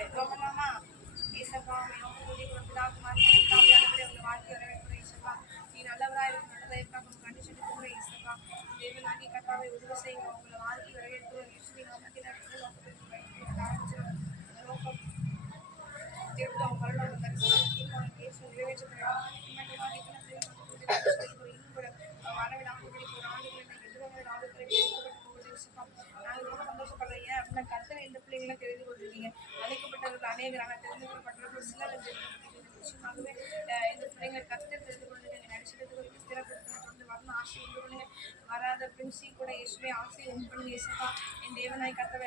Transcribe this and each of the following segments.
ஜெபமனமா ஏசப்பா கூடி பிதாக்குமார் தாவியானவரே உங்கள் வாழ்க்கை வரவேற்கிற ஏசப்பா நீ நல்லவராக இருக்கும் நல்லதாக இருக்காங்க கண்டிச்சுட்டு போகிற ஏசப்பா தேவனாகி கட்டாவை உதவி செய்யும் உங்களை வாழ்க்கை வரவேற்கிற இயேசுவின் நாமத்தில் நோக்கம் தேவன் அவங்க வரலாறு தரிசனம் தீர்மானம் பேசி நிறைவேற்றப்படும் இன்னும் கூட வரவிடாமல் ஒரு ஆண்டுகளை எதிர்வாக ஆண்டுகளை நாங்கள் ரொம்ப சந்தோஷப்படுறேன் ஏன் அப்படின்னா கர்த்தர் எந்த பிள்ளைங்களை தெரிந்து கொண்டிருக்கீங்க அழைக்கப்பட்டவர்கள் அநேகராக தெரிந்து கொள்ளப்பட்டவர்கள் சிலர் நிச்சயமாகவே இந்த பிள்ளைங்களை கர்த்தர் தெரிந்து கொண்டு நடிச்சிடத்துக்கு வரைக்கும் ஸ்திரப்படுத்தின கொண்டு வரணும் ஆசை உண்டு பண்ணுங்க வராத பிரின்சி கூட இயேசுவை ஆசையை உண்டு பண்ணுங்க இயேசுப்பா என் தேவனாய் கர்த்தாவை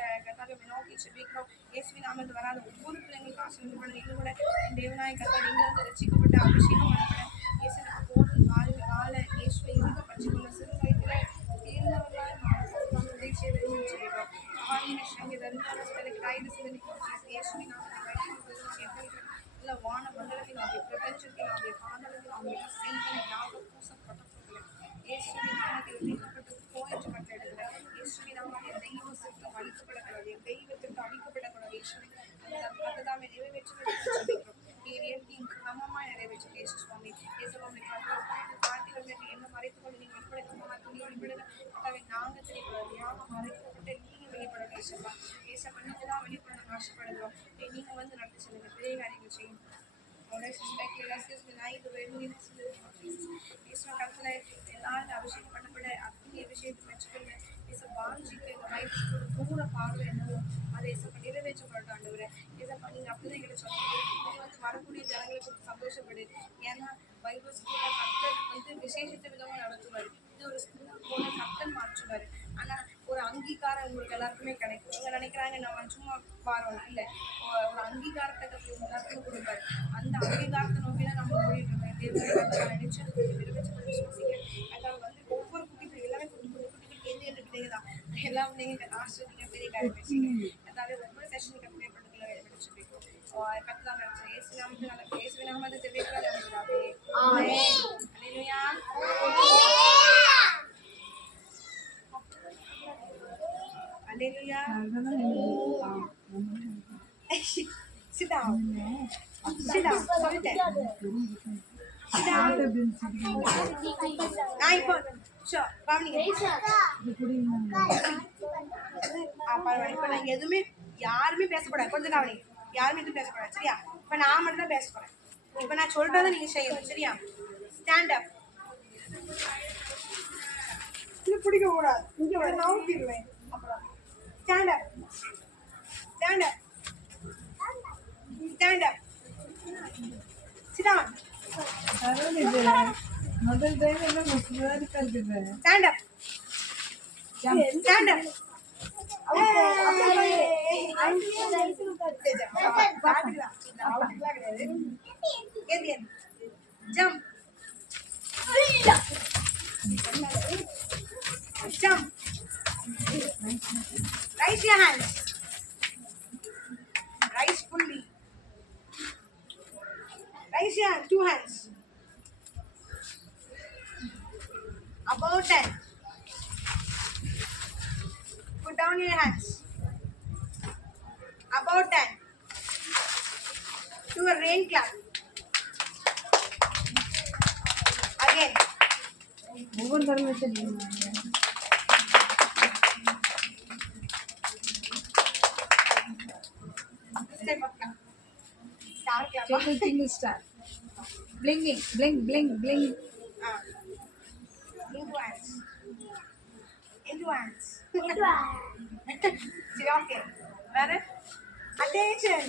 நோக்கி செபிக்கிறோம் இயேசுவின் நாமத்தில் வராத ஒவ்வொரு பிள்ளைங்களுக்கும் ஆசை உண்டு பண்ணுங்க இன்னும் கூட என் தேவனாய் கர்த்தாவை இங்கிருந்து ரசிக்கப்பட்ட அபிஷேகம் பண்ணப்பட இயேசுக்கு போதும் வாழ இயேசுவை இருக்க பட்சிக்கொள்ள சிறு வயதில் தீர்ந்தவர்களாய் உதவி செய்து ஆகிய சங்கீதம் இயேசுவின் நாமத்தில் வான மண்டலத்தில் ஆகிய பிரபஞ்சத்தில் ஆகிய பாதலத்தில் ஆகிய செய்திகளை யாரும் பூசப்பட்டவர்கள் இயேசுவின் நாமத்தில் அழிக்கப்பட்டு போயிற்றப்பட்ட இடத்துல இயேசுவின் நாமத்தில் தெய்வ சித்தம் அழிக்கப்படக்கூடாது தெய்வத்திற்கு அழிக்கப்படக்கூடாது இயேசுவின் அதுதான் நிறைவேற்றி நீர் கிரமமாக நிறைவேற்றி இயேசு சுவாமி இயேசுவாமி காட்டி வந்து என்ன மறைத்துக் கொண்டு நீங்கள் வெளிப்படுத்த அதை நாங்கள் தெரியக்கூடாது யாரும் மறைக்கப்பட்டு நீங்கள் வெளிப்படணும் இயேசப்பா இயேசப்பா நீங்கள் தான் வெளிப்படணும் ஆசைப்படுகிறோம் நீங்கள் வந்து நடத்தி சொல்லுங்க பெரிய காரியங்கள் செய்யும் அபிஷேகம் பண்ணப்பட அக்னி அபிஷேகத்தை பெற்றுக்கொள்ள வாஞ்சிக்க இந்த வயசுக்கு ஒரு தூர பார்வை என்னவோ அதை நிறைவேற்றப்படட்டும் ஆண்டவரே இசப்பா நீங்க அப்படிதான் எங்களை சொன்னீங்க நீங்க வந்து வரக்கூடிய ஜனங்களை கொடுத்து சந்தோஷப்படு ஏன்னா பைபிள் ஸ்கூல்ல கர்த்தர் வந்து விசேஷத்தை விதமா நடத்துவார் இது ஒரு ஸ்கூல் போல கர்த்தர் மாற்றுவார் ஆனா ஒரு அங்கீகாரம் உங்களுக்கு எல்லாருக்குமே கிடைக்கும் இவங்க நினைக்கிறாங்க நம்ம சும்மா பாருவோம் இல்லை ஒரு அங்கீகாரத்தை கற்று எல்லாருக்கும் கொடுப்பாரு அந்த அங்கீகாரத்தை நோக்கி தான் நம்ம ஓடிட்டு இருக்கோம் நினைச்சது நிறைவேற்றப்பட்டு விசுவாசிக்கிறேன் அதாவது வந்து ஒவ்வொரு குட்டிகள் எல்லாமே குட்டி எந்த பிள்ளைங்க தான் எல்லா பிள்ளைங்க ஆசிரியர் பெரிய காரியம் பேசுங்க அதாவது ஒவ்வொரு செஷனுக்கு ப்ரே பண்ணுறதுல வெளிச்சப்பிக்கும் கற்று தான் நினைச்சேன் ஏசு நாமத்து நல்லா ஏசு நாமத்தை தெரிவிக்கிறாரு Hallelujah. Sit down. Sit down. Sit down. Sit down. Sure. இப்போ நான் எதுவுமே யாருமே பேசக்கூடாது கொஞ்சம் கவனி யாருமே எதுவும் பேசக்கூடாது சரியா இப்போ நான் மட்டும் தான் பேச போறேன் இப்போ நான் சொல்றதை நீங்க செய்யணும் சரியா ஸ்டாண்ட் அப் இது பிடிக்க கூடாது இங்க வந்து நவுத்திடுவேன் அப்புறம் stand up stand up stand up sit down முதல் டைம் என்ன முஸ்லிம் கர்திவே stand up stand up jump jump raise your hands raise fully raise your two hands above 10 put down your hands above 10 do a rain clap again ஒவ்வொரு தடவை வச்சிருக்கீங்க star clap single star blinking blink blink blink into hands see okay where attention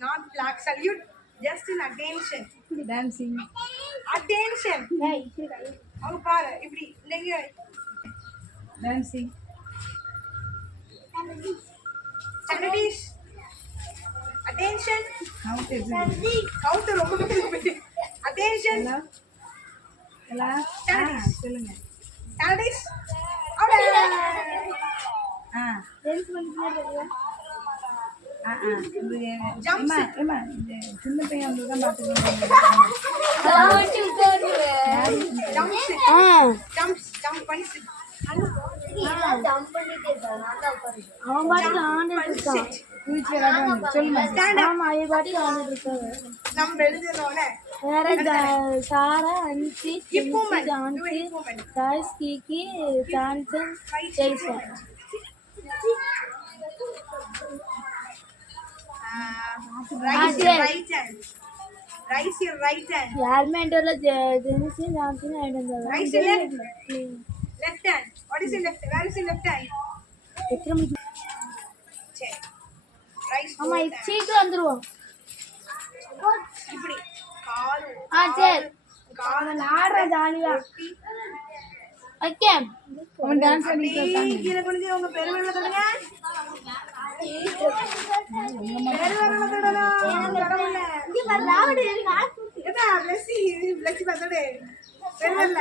not black salute just in attention dancing attention அவங்க பாரு இப்படி இல்லைங்க dancing Saturdays attention count ரொம்ப attention எல்லா சொல்லுங்க Saturdays அட டான்ஸ் பண்ணிட்டீங்க Jumps. சின்ன பையன் வந்து தான் பார்த்துருக்கேன் ஜம்ப் பண்ணி ஜம்ப் பண்ணிட்டே இருக்கான். வீட்டுல விளையாடுவாங்க. சொல்லுங்க. Stand up. ஆமா அது பாட்டி வந்துட்டு இருக்காங்க. நம்ம எழுதுனோனே வேற சாரா அன்சி hip movement. Do a Jhansi hip movement. Choice Kiki Johnson Right hip Jaison movement. Raise your right hand. Raise your right hand. யாருமே என்கிட்ட ஜென்சி ஜான்சன் ஆயிட்டு Raise your left. Left hand. What is your left? Where is your left hand? எத்தனை மணிக்கு சரி. Raise ஆமா both hands. சீக்கிரம் வந்துருவோம் இப்படி கால் சரி கால் ஆடுற ஜாலியா ஒட்டி ஓகே அவன் டான்ஸ் பண்ணி அப்படியே கீழே குனிஞ்சு உங்க பெருவிரல தொடுங்க. பெருவிரல தொடணும். தொடவில்ல. ஏடா பிளஸ்ஸி பிளஸ்ஸி பத்தோடு பெருவிரல.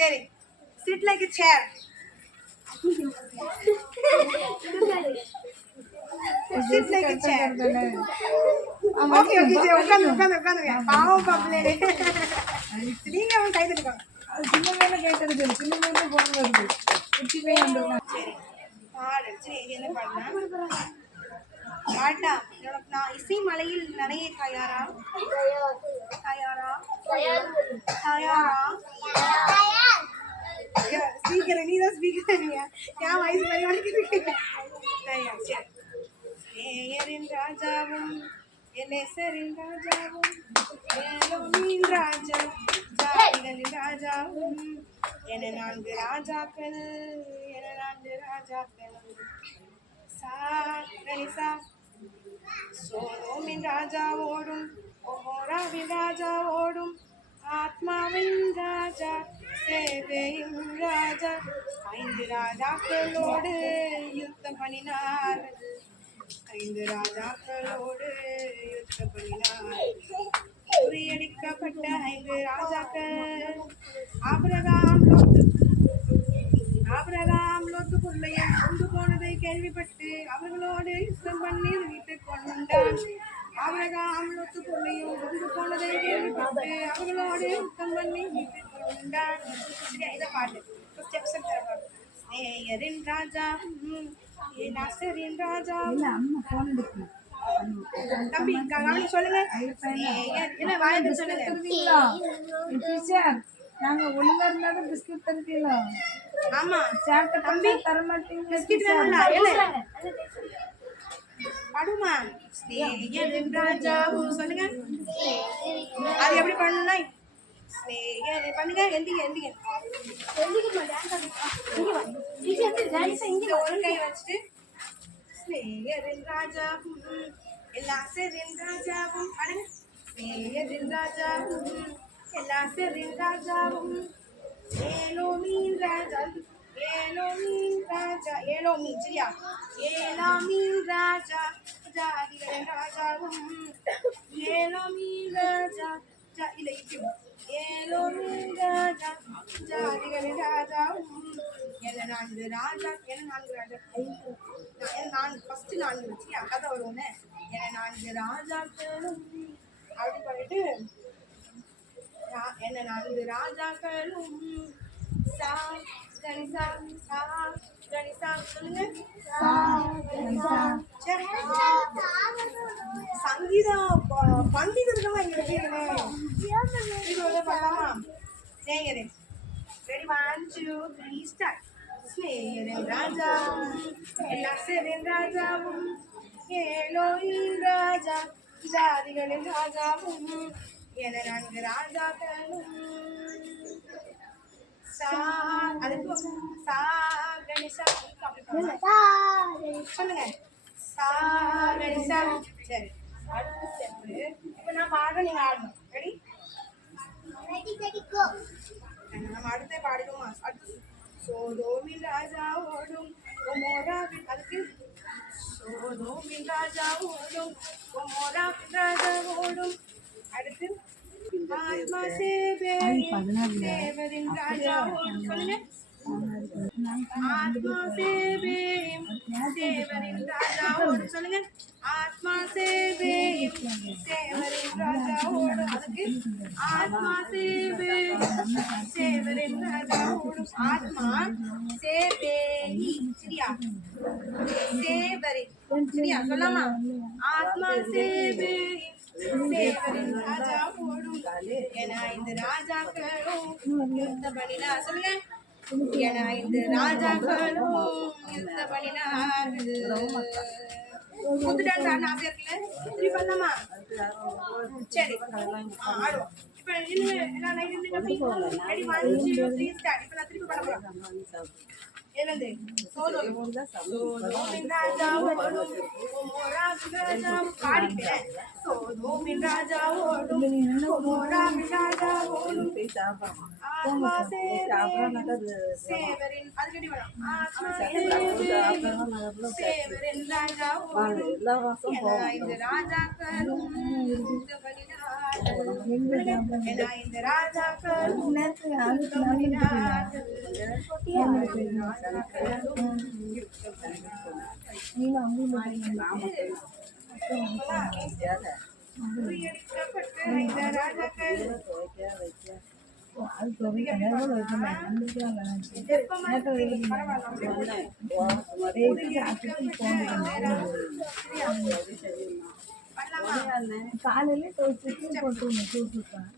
சரி. Sit like a chair. Sit like a chair. Okay, okay, சரி உட்காந்துங்க. பாவம் பாப்பலே. நீங்க அவன் கை தட்டுக்கோங்க. சின்ன மேல கேட்டது சின்ன மேல போன் வருது. குட்டி போய் வந்துடலாம். சரி. பாடு. சரி என்ன பாடலாம்? பாட்டா. நான் இசை மலையில் நனைய தயாரா? தயாரா? ஸ்பீக்கர் நீ தான் ஸ்பீக்கர் என் வயசு மாதிரி வலிக்குது. சரி. ஏயரின் ராஜாவும் எல்லேசரின் ராஜாவும் ஏலோமின் ராஜா ஜாதிகளின் ராஜாவும் என 4 ராஜாக்கள் சா கணிசா சோதோமின் ராஜாவோடும் ஒமோராவின் ராஜாவோடும் ஆத்மாவின் ராஜா சேவையும் ராஜா 5 ராஜாக்களோடு யுத்தம் பண்ணினார் 5 ராஜாக்களோடு யுத்தம் பண்ணினார் முறியடிக்கப்பட்ட 5 ராஜாக்கள் ஆபிரகாம் லோத்துக்குள்ளையும் கொண்டு போனதை கேள்விப்பட்டு அவர்களோடு யுத்தம் பண்ணி வீட்டுக் கொண்டான். ஆபிரகாம் லோத்துக்குள்ளையும் கொண்டு போனதை கேள்விப்பட்டு அவர்களோடு யுத்தம் பண்ணி வீட்டுக் கொண்டான். சரியா இதை பாட்டு ஸ்டெப்ஸ் நேயரின் ராஜா நாசரின் ராஜா. அம்மா போன் எடுக்கு. தம்பி கவனி சொல்லுங்க. என்ன வாய்ப்பு சொல்லுங்க. தருவீங்களா? டீச்சர் நாங்க ஒழுங்கா இருந்தாலும் பிஸ்கட் தருவீங்களா? ஆமா சாப்பிட்ட தம்பி தர மாட்டீங்க. பிஸ்கட் வேணும்ல என்ன பாடுமா? ஸ்நேகரின் ராஜாவும் சொல்லுங்க. அது எப்படி பண்ணணும்னா ஸ்நேகரை பண்ணுங்க. எந்திங்க ஒரு கை வச்சுட்டு ஸ்நேகரின் ராஜாவும் எல்லாசரின் ராஜாவும் பாடுங்க. ஸ்நேகரின் ராஜாவும் எல்லாசரின் ராஜாவும் ஏலோமின் ராஜா ஏலோமின் சரியா ஏலாமின் ராஜா ஜாதிகளின் ராஜாவும் ஏலோமின் ராஜா இல்லை ஏலோமின் ராஜா ஜாதிகளின் ராஜாவும் என்ன 4 ராஜா ஃபர்ஸ்ட் 4 வச்சு கதை வருவோன்னு என்ன 4 ராஜாக்களும் அப்படி பண்ணிட்டு என்ன 4 ராஜாக்களும் சா கணிசா சா கணிசா சொல்லுங்க. சங்கீதம் பண்டிதர்கள்லாம் இங்க இருக்கீங்களே பண்ணலாமா? ஸ்நேகரே ரெடி 1 2 3 ஸ்டார்ட். ஸ்நேகரின் ராஜாவும் எல்லாசரின் ராஜாவும் ஏலோமின் ராஜா ஜாதிகளின் ராஜாவும் என 4 ராஜாக்களும் சா அதுக்கு சா கணேசா சொல்லுங்க. சா கணேசா சரி அடுத்த ஸ்டெப். இப்போ நான் பாடுறேன் நீங்க ஆடணும். ரெடி நம்ம அடுத்த பாடுவோமா? அடுத்து சோதோமின் ராஜா ஓடும் ஒமோராவின் அதுக்கு சோதோமின் ராஜா ஓடும் ஒமோராவின் ராஜா ஓடும். அடுத்து ஆத்மா சேவரின் ராஜா ஓடும் சொல்லுங்க. ஆத்மா சேவரின் ராஜா ஓடும் சொல்லுங்க. ஆத்மா சேவே சேவரின் ராஜாவோடு அதுக்கு ஆத்மா சேவே சேவரின் ராஜாவோடு ஆத்மா சேவே சரியா சேவரின் சரியா சொல்லாமா ஆத்மா சேவே சேவரின் ராஜாவோடும் என இந்த ராஜாக்களும் யுத்த பண்ணினா சொல்லுங்க என இந்த ராஜாக்களும் யுத்த பண்ணினார்கள் குத்துட்டாங்க ஆசையா இருக்குல்ல திருப்பி பண்ணலாமா சரி ஆடுவோம் இப்ப என்ன லைன் இருந்துங்க ரெடி 1 2 3 ஸ்டார்ட் இப்ப நான் திருப்பி பண்ண போறேன் என்னது சோதோமின் ராஜாவோடும் பாடிட்டேன் சோதோமின் ராஜாவோடும் ராஜாவோடும் ஆத்மா சேவரின் அதுக்கடி வேணும் ஆத்மா சேவரின் ராஜாவோடும் இந்த ராஜாக்களும் இந்த ராஜாக்களும் காலையில துவைச்சிட்டு போட்டுருணும் தூக்கிப்பேன்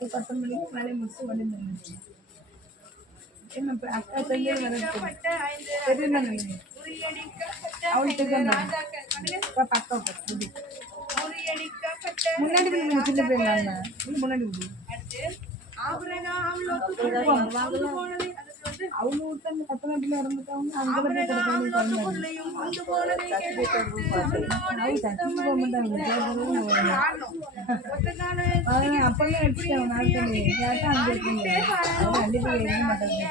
10 மணிக்கு வேலையை முடிச்சு வந்துருந்துச்சு என்ன அக்கா செய்ய அவளுக்கு பக்கம் முன்னாடி சின்ன போயிடலாங்க முன்னாடி அவங்க விட்டு அந்த கத்தநாட்டில் இறந்துட்டாங்க அப்பெல்லாம் எடுத்துட்டேன் நாட்கள் கேட்டா அங்கே இருக்கீங்க கண்டிப்பா எழுத மாட்டாங்க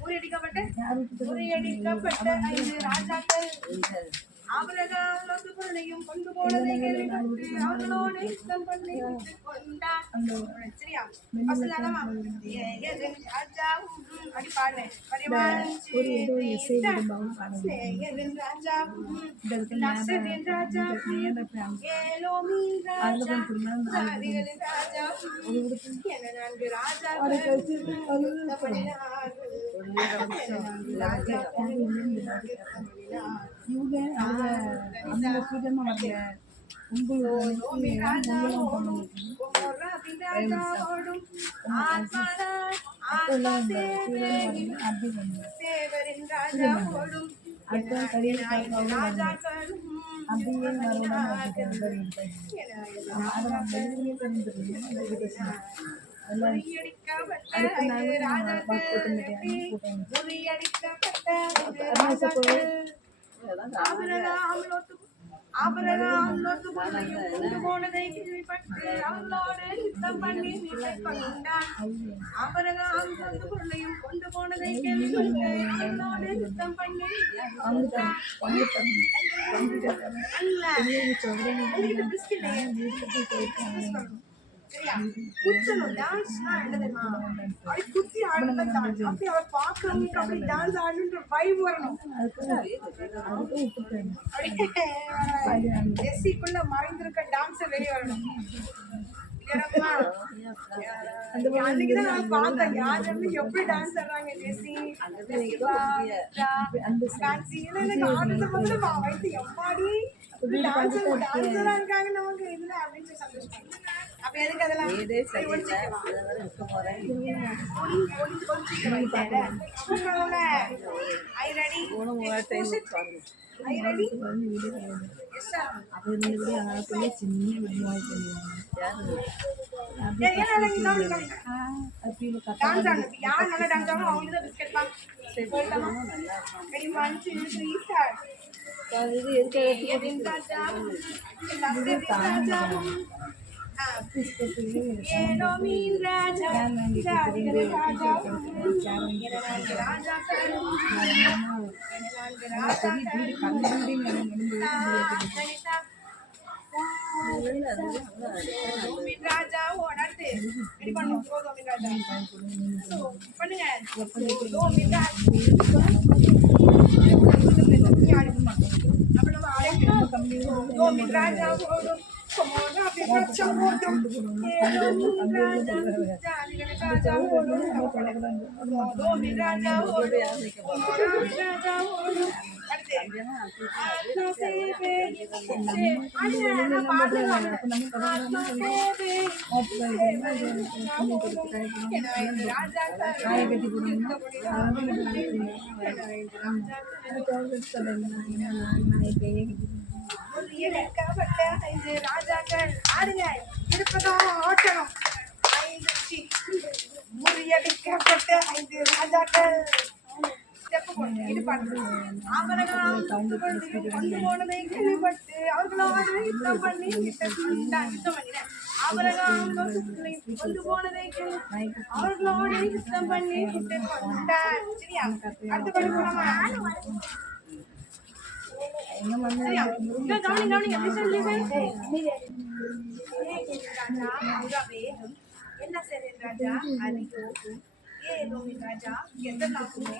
முறியடிக்கப்பட்ட ராஜாக்கள் ஆபிரகாம் லோத்து பொருளையும் கொண்டு போனதை கேள்விப்பட்டு அவர்களோடு யுத்தம் பண்ணி கொண்டான் சரியா வசனமா ராஜாவும் அடி பாடுறேன் இவங்க அந்த சீக்கிரமா வரல ஆபிரகாம் லோத்து பொருளையும் கொண்டு போனதை கேள்விப்பட்டு அவர்களோடு யுத்தம் பண்ணி கொண்டான் ஆபிரகாம் லோத்து பொருளையும் கொண்டு போனதை கேள்விப்பட்டு அவர்களோடு யுத்தம் பண்ணி குத்தணும் டான்ஸ்னா என்ன தெரியுமா அப்படி குத்தி ஆடணும் டான்ஸ் அப்படி அவர் பார்க்கறவங்களுக்கு அப்படி டான்ஸ் ஆடணுன்ற வைப் வரணும் ஜெஸ்ஸிக்குள்ள மறைந்திருக்க டான்ஸ் வெளியே வரணும் அன்னைக்குதான் நான் பார்த்தேன் யார் எப்படி டான்ஸ் ஆடுறாங்க ஜெஸ்ஸி எனக்கு ஆடுறத பார்த்து வயசு எம்மாடி டான்ஸரா இருக்காங்க நமக்கு இதுல அப்படின்னு சந்தோஷம் அப்ப எதுக்கு அதெல்லாம் ஏனோ மீன் ராஜா கோதோமின் ராஜா ஓடாது ரெடி பண்ணுங்க கோதோமின் ராஜா பண்ணுங்க கோதோமின் ராஜா அப்ப நம்ம ஆரம்பிக்கலாம் கோதோமின் ராஜா ஓடும் கோமோனா பிரச்சம் ஓடும் கோதோமின் ராஜா ஜாலிகள ராஜா ஓடும் கோதோமின் ராஜா ஓடும் கோதோமின் ராஜா ஓடும் ராஜாக்கள் ஆடுங்க இருப்பதும் ஓட்டணும் முறியடிக்கப்பட்ட 5 ராஜாக்கள் போனதை கேள்விப்பட்டு அவர்களோடு யுத்தம் பண்ணி அவர்களோடு யுத்தம் பண்ணி சரியா அடுத்த படி போலாமா என்ன சரி ராஜா அதிகோ ஏதோமின் ராஜா எதனாகுமே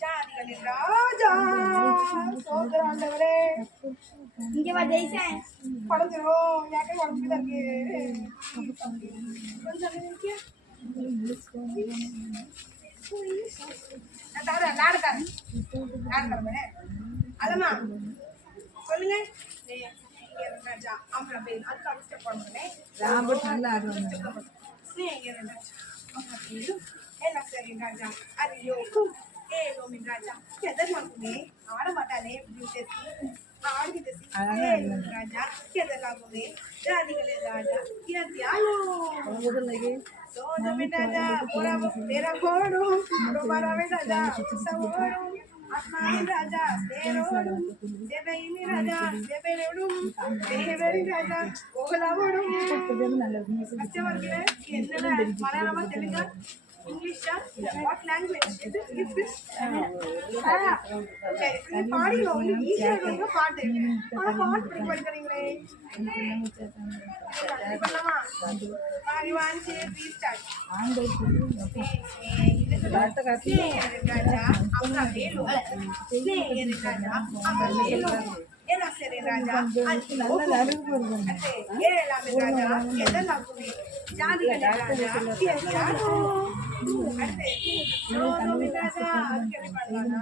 ஜாதிகளின் ராஜா சோதர ஆண்டவரே இங்க வா ஜெய்சன் படஞ்சிரும் யாக்கே உடஞ்சுதான் இருக்கு கொஞ்சம் நினைக்கிய நான் தரேன் நாடுக்காரன் அதம்மா சொல்லுங்க ராஜா அப்புறம் பேர் அதுக்கு அவசியம் போடுறேன் ஸ்நேகிதன் ராஜா என்ன சரி ராஜா అయ్యో ఏలోమి రాజా ఎదలాగునే ఆడమటానే బ్యూటెసి ఆడిదిసి ఏలోమి రాజా ఎదలాగునే రాదిగలే రాజా యద్యాలో సోదమి రాజా పోరా మేరా కోడు రోమారావే రాజా సవోడు అస్మాని రాజా దేరోడు దేవైని రాజా దేవేరుడు దేవేరి రాజా ఓగలవడు అచ్చవర్గలే என்னடா மலையாளமா தெலுங்கா இங்கிலீஷா வாட் லாங்குவேஜ் இஸ் திஸ் சரி பாடிங்க உங்களுக்கு ஈஸியா இருக்குங்க பாட்டு ஆனா பாட்டு படிக்கிறீங்களே பண்ணலாமா பாடி வாஞ்சி ரீஸ்டார்ட் ராஜா அம்மா வேலு ராஜா அம்மா வேலு என்ன சரி ராஜா ஏழாம் ராஜா எதெல்லாம் ஜாதிகள் ராஜா ராஜா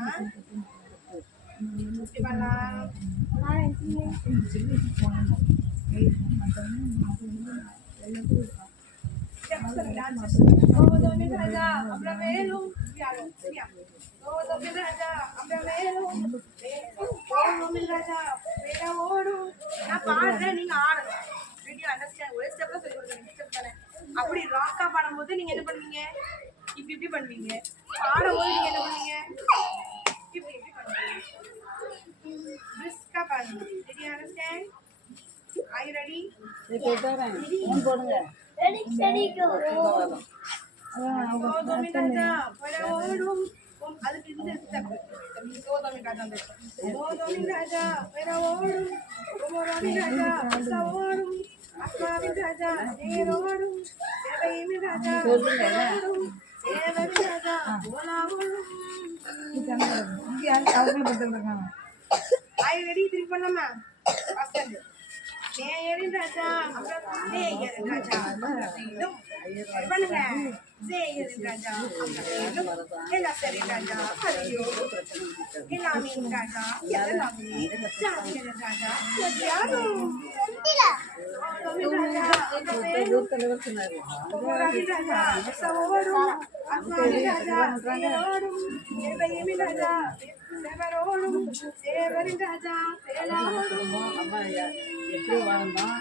எப்படி பண்ணலாம் ராஜா அப்புறம் வேலும் ராஜா அப்புறம் வேலும் ராஜா வேற ஓடும் நான் பாடுறேன் நீங்க ஆடணும் வீடியோ அண்டர்ஸ்டாண்ட் ஒரே ஸ்டெப்ல சொல்லி கொடுக்குறேன் ஸ்டெப் தானே அப்படி ராக்கா பாடும்போது நீங்க என்ன பண்ணுவீங்க இப்படி இப்படி பண்ணுவீங்க பாடும்போது நீங்க என்ன பண்ணுவீங்க இப்படி இப்படி பண்ணுவீங்க பிரிஸ்கா பாடுங்க did you understand are you ready ready steady go கோதோமி ராஜா வேற ஓடும் அதுக்கு இந்த ஸ்டெப் கோதோமி ராஜா கோதோமி ராஜா வேற ஓடும் கோதோமி ராஜா சவோடும் அஸ்மாவின் ராஜா நேரோடும் தேவையின் ராஜா ஓடும் தேவரின் ராஜா போலாவோடும் ஐ ரெடி திருப்பி பண்ணலாமா ஃபர்ஸ்ட் நேயரின் ராஜா அப்புறம் நேயரின் ராஜா பண்ணுங்க நேயரின் ராஜா அப்புறம் எல்லாத்தரின் ராஜா ஹரியோ எல்லாமின் ராஜா எல்லாமே ஜாதிகளின் ராஜா யாரோ ராஜா சவோடும் அஸ்மானி ராஜா சேரோடும் தேவயமி ராஜா தேவரோடும் தேவரின் ராஜா வேலாவோடும் எப்படி வாழணும்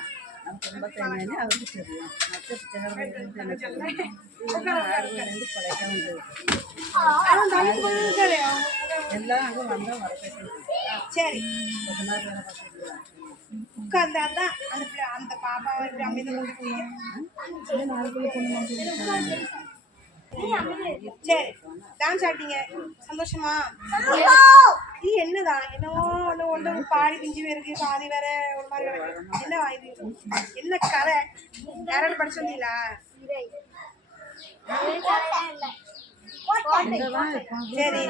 நம்ம குடும்பத்தை அவருக்கு தெரியும் மற்ற எல்லாம் அங்கே வந்தால் வரப்பேன் சரி கொஞ்ச நேரம் வேலை பார்த்துக்கலாம் உட்கார்ந்தாதான் அந்த பாப்பா அமைதி சரி டான்ஸ் ஆடிட்டீங்க சந்தோஷமா இது என்னதான் என்னவோ ஒன்று பாடி பிஞ்சு இருக்கு பாதி வேற ஒரு மாதிரி வேற என்னவா இது என்ன கதை யாராவது படிச்சு வந்தீங்களா சரி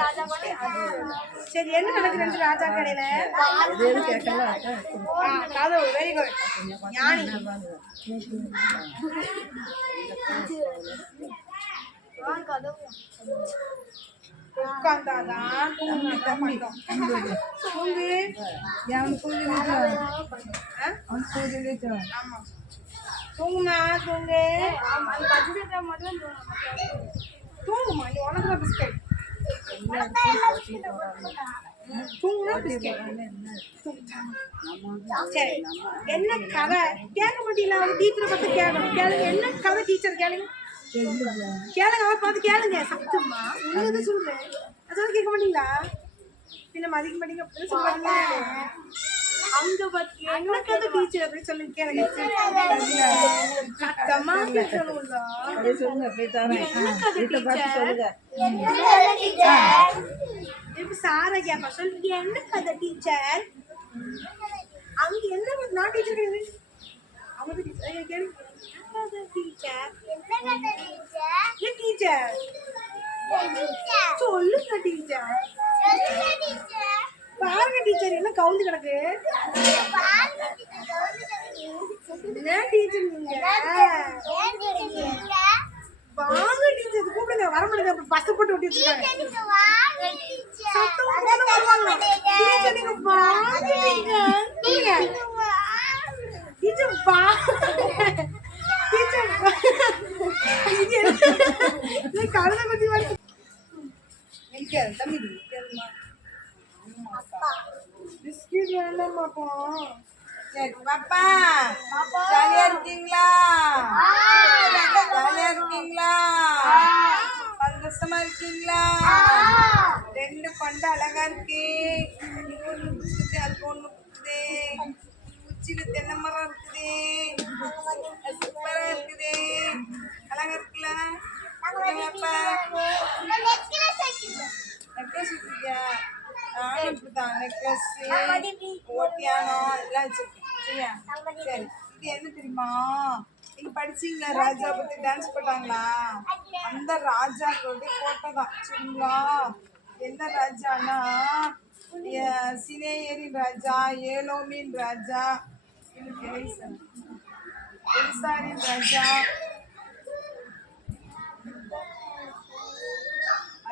சரி என்ன நடக்குது ரெண்டு ராஜா கடையில கதவு வெரி குட் ஞானி உட்காந்தாதான் தூங்கு ஆமா தூங்குமா தூங்கு தூங்குமா நீ உனக்கு பிஸ்கட் தூங்குனா பிஸ்கட் சரி என்ன கதை கேட்க மாட்டீங்களா அவங்க டீச்சரை பார்த்து கேட்கணும் கேளுங்க என்ன கதை டீச்சர் கேளுங்க கேளுங்க அவ பார்த்து கேளுங்க சத்தம்மா உங்களுக்கு சொல்றேன் அதாவது கேட்க மாட்டீங்களா பின்ன மதிக்க மாட்டீங்க அப்படின்னு சொல்லுவாங்க அங்க பார்த்து என்ன கதை டீச்சர் அப்படின்னு சொல்லுங்க கேளுங்க சத்தம்மா சொல்லணும்ல என்ன கதை டீச்சர் இப்ப சாரா கேப்பா சொல்லுங்க என்ன கதை டீச்சர் அங்க என்ன நான் டீச்சர் கிடையாது அவங்க டீச்சர் கேளு டீச்சர் டீச்சர் சொல்லுங்க டீச்சர் பாருங்க டீச்சர் என்ன கவுந்து கிடக்கு என்ன டீச்சர் நீங்க வாங்க டீச்சர் கூப்பிடுங்க வர முடியுங்க பஸ் போட்டு ஒட்டி வச்சிருக்காங்க டீச்சர் நீங்க வாங்க டீச்சர் வா டீச்சர் கழுத பத்தி வந்து தம்பி பிஸ்கட் வேண்டாம் பாப்பா சரி பாப்பா ஜாலியா இருக்கீங்களா ஜாலியா இருக்கீங்களா சந்தோஷமா இருக்கீங்களா ரெண்டு கொண்டை அழகா இருக்கு ஒண்ணு புடிச்சது அது ஒண்ணு புடிச்சது உச்சியில தென்னை மரம் இருக்குது சூப்பரா இருக்குது அழகா இருக்குல்ல பாப்பா நெக்லஸ் வச்சிருக்கியா நானும் இப்படிதான் நெக்லஸ் ஓட்டியானம் எல்லாம் வச்சிருக்கேன் சரியா சரி இது என்ன தெரியுமா நீங்க படிச்சீங்களா ராஜா பத்தி டான்ஸ் போட்டாங்களா அந்த ராஜாக்களுடைய போட்டோ தான் சரிங்களா என்ன ராஜானா சினேயரின் ராஜா ஏலோமின் ராஜா எலிசாரின் ராஜா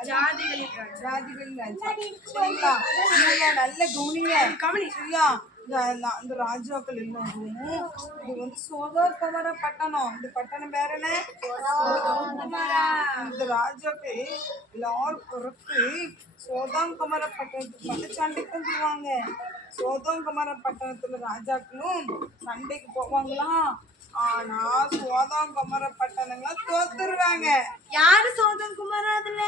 ஜாதிகளின் ராஜா சரிங்களா நீங்க நல்ல கவனிங்க கவனி சரியா இந்த ராஜாக்கள் எல்லாரும் இது வந்து சோதோகுமார பட்டணம் இந்த பட்டணம் பேர் என்ன இந்த ராஜாக்கள் எல்லாரும் பொறுத்து சோதாங்குமார பட்டணத்துக்கு வந்து சண்டைக்கு வந்துருவாங்க சோதாங்குமார பட்டணத்துல ராஜாக்களும் சண்டைக்கு போவாங்களாம் ஆனா சோதாங்குமார பட்டணங்களாம் தோத்துருவாங்க யாரு சோதாங்குமார அதுல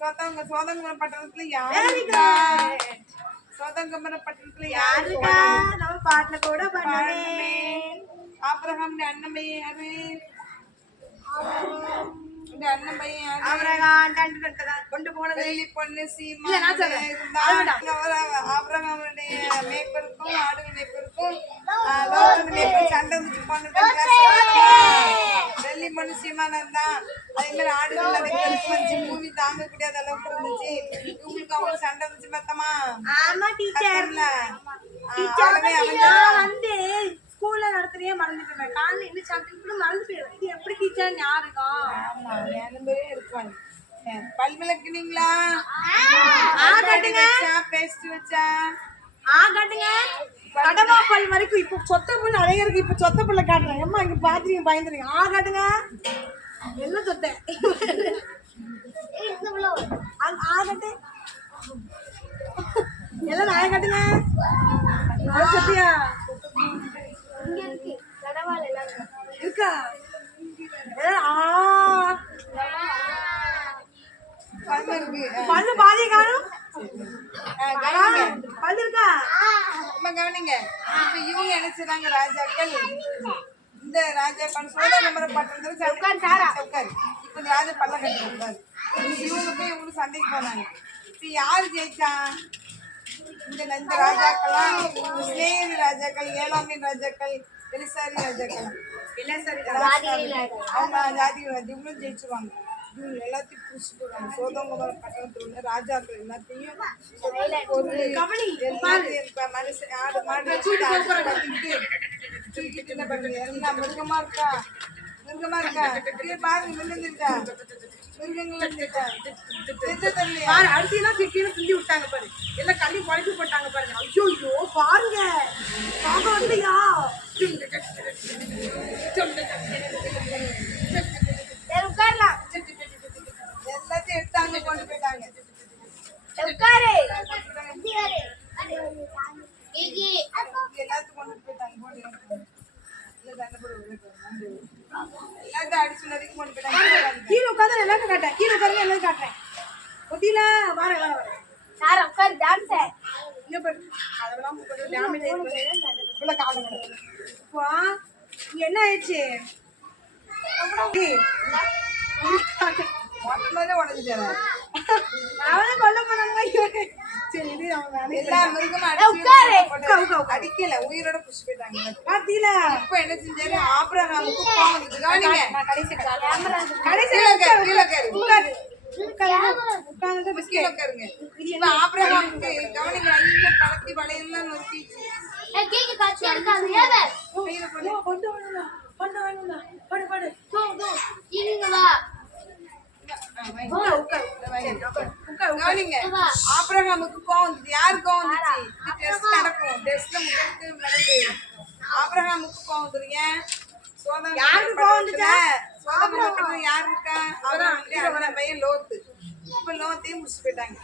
சோதாங்குமார பட்டணத்துல யாருக்கா சோதாங்குமார பட்டணத்துல யாருக்கா நம்ம பாட்டுல கூட பண்ணவே ஆபிரகாம் அண்ணன் யாரு அண்ணன் பையன் கொண்டு போனது பொண்ணு சீமா ஆபிரகாமுடைய மேய்ப்பருக்கும் ஆடுகள் மேய்ப்பருக்கும் சண்டை வந்துச்சு பொண்ணு டெல்லி பொண்ணு சீமானம் தான் அதே மாதிரி ஆடுகள் நிறைய பெருசு வந்துச்சு பூமி தாங்க முடியாத அளவுக்கு இருந்துச்சு இவங்களுக்கு அவங்களுக்கு சண்டை வந்துச்சு பார்த்தமா ஆமா டீச்சர்ல வந்து ஸ்கூல்ல நடத்துறே மறந்துட்டேன் காலைல என்ன சாப்பிட்டு மறந்து போயிடும் இது எப்படி டீச்சர் ஞாபகம் ஆமா ஞாபகமே இருப்பாங்க பல் விளக்குனீங்களா கட்டுங்க பேஸ்ட் வச்சா கட்டுங்க கடவா பல் வரைக்கும் இப்போ சொத்த புல் அழகருக்கு இப்போ சொத்த புல்ல காட்டுறேன் அம்மா இங்க பாத்துறீங்க பயந்துறீங்க காட்டுங்க என்ன சொத்த கட்டு எல்லாம் நான் கட்டுங்க சத்தியா இருக்கா பல்லு பாதி காணும் பல்லு இருக்கா கவனிங்க இப்ப இவங்க என்ன செய்றாங்க ராஜாக்கள் இந்த ராஜாக்கள் சோதனை பட்டணத்துல உட்காரு. இப்ப இந்த ராஜா பல்ல கட்டுறாரு. இவங்க போய் இவங்களுக்கு சண்டைக்கு போனாங்க. இப்ப யாரு ஜெயிச்சா? இந்த ராஜாக்கள்லாம் ஸ்லேயர் ராஜாக்கள், ஏழாமின் ராஜாக்கள், பெலிசாரி ராஜாக்கள், அவங்க ஜாதிகள் இவங்களும் ஜெயிச்சுருவாங்க. இவங்க எல்லாத்தையும் புடிச்சு போடுவாங்க. சோதோங்கமர பட்டணத்துல உள்ள ராஜாக்கள் எல்லாத்தையும் ஒரு எல்லாத்தையும் மனுஷன் ஆடு மாடு தூக்கிட்டு என்ன பண்றது? எல்லாம் மிருகமா இருக்கா பாருங்க. அரிசியெல்லாம் கீழே சிந்தி விட்டாங்க பாரு, எல்லாம் கள்ளி குழப்பி போட்டாங்க பாருங்க. ஐயோ பாருங்க, பாப்பா இல்லையா? எல்லாத்தையும் எடுத்தாங்க கொண்டு போயிட்டாங்க. எல்லாத்தையும் கொண்டு போயிட்டாங்க. எல்லாத்தையும் அடிச்சு நதிக்கு கொண்டு போயிட்டாங்க. கீழே உட்காந்து எல்லாத்தையும் காட்டேன். கீழே உட்காந்து எல்லாத்தையும் காட்டுறேன். ஒட்டில வரேன் இங்க பாரு, அதெல்லாம் கொஞ்சம் டேமேஜ் ஆயிடுச்சு. இவ்வளவு காலம் இப்போ என்ன ஆயிடுச்சு? மொத்தமாவே உடஞ்சிட்டாங்க. அவனே கொல்ல போனாங்க. சரி இது அவன் எல்லா மிருகமும் அடிக்கல, உயிரோட புடிச்சு போயிட்டாங்க. பாத்தீங்களா? இப்ப என்ன செஞ்சாரு? ஆபிரகாமுக்கு கோவம் வந்துச்சு. கவனிங்க. கீழே உட்காருங்க. இப்ப ஆபிரகாமுக்கு கவனிங்க, நல்ல கலத்தி வளையெல்லாம் நொறுக்கிச்சு. கவனிங்க, ஆபிரகாமுக்கு கோவம் வந்துச்சு. யாரு கோவம் வந்துச்சு? இது டெஸ்ட் நடக்கும். டெஸ்ட்ல முதலுக்கு ஆபிரகாமுக்கு கோவம் வந்துரு. ஏன்? யாருக்கு கோவம் வந்துச்சா? சோதனை யாரு இருக்கா? அவன் பையன் லோத்து. இப்ப லோத்தையும் முடிச்சு போயிட்டாங்க.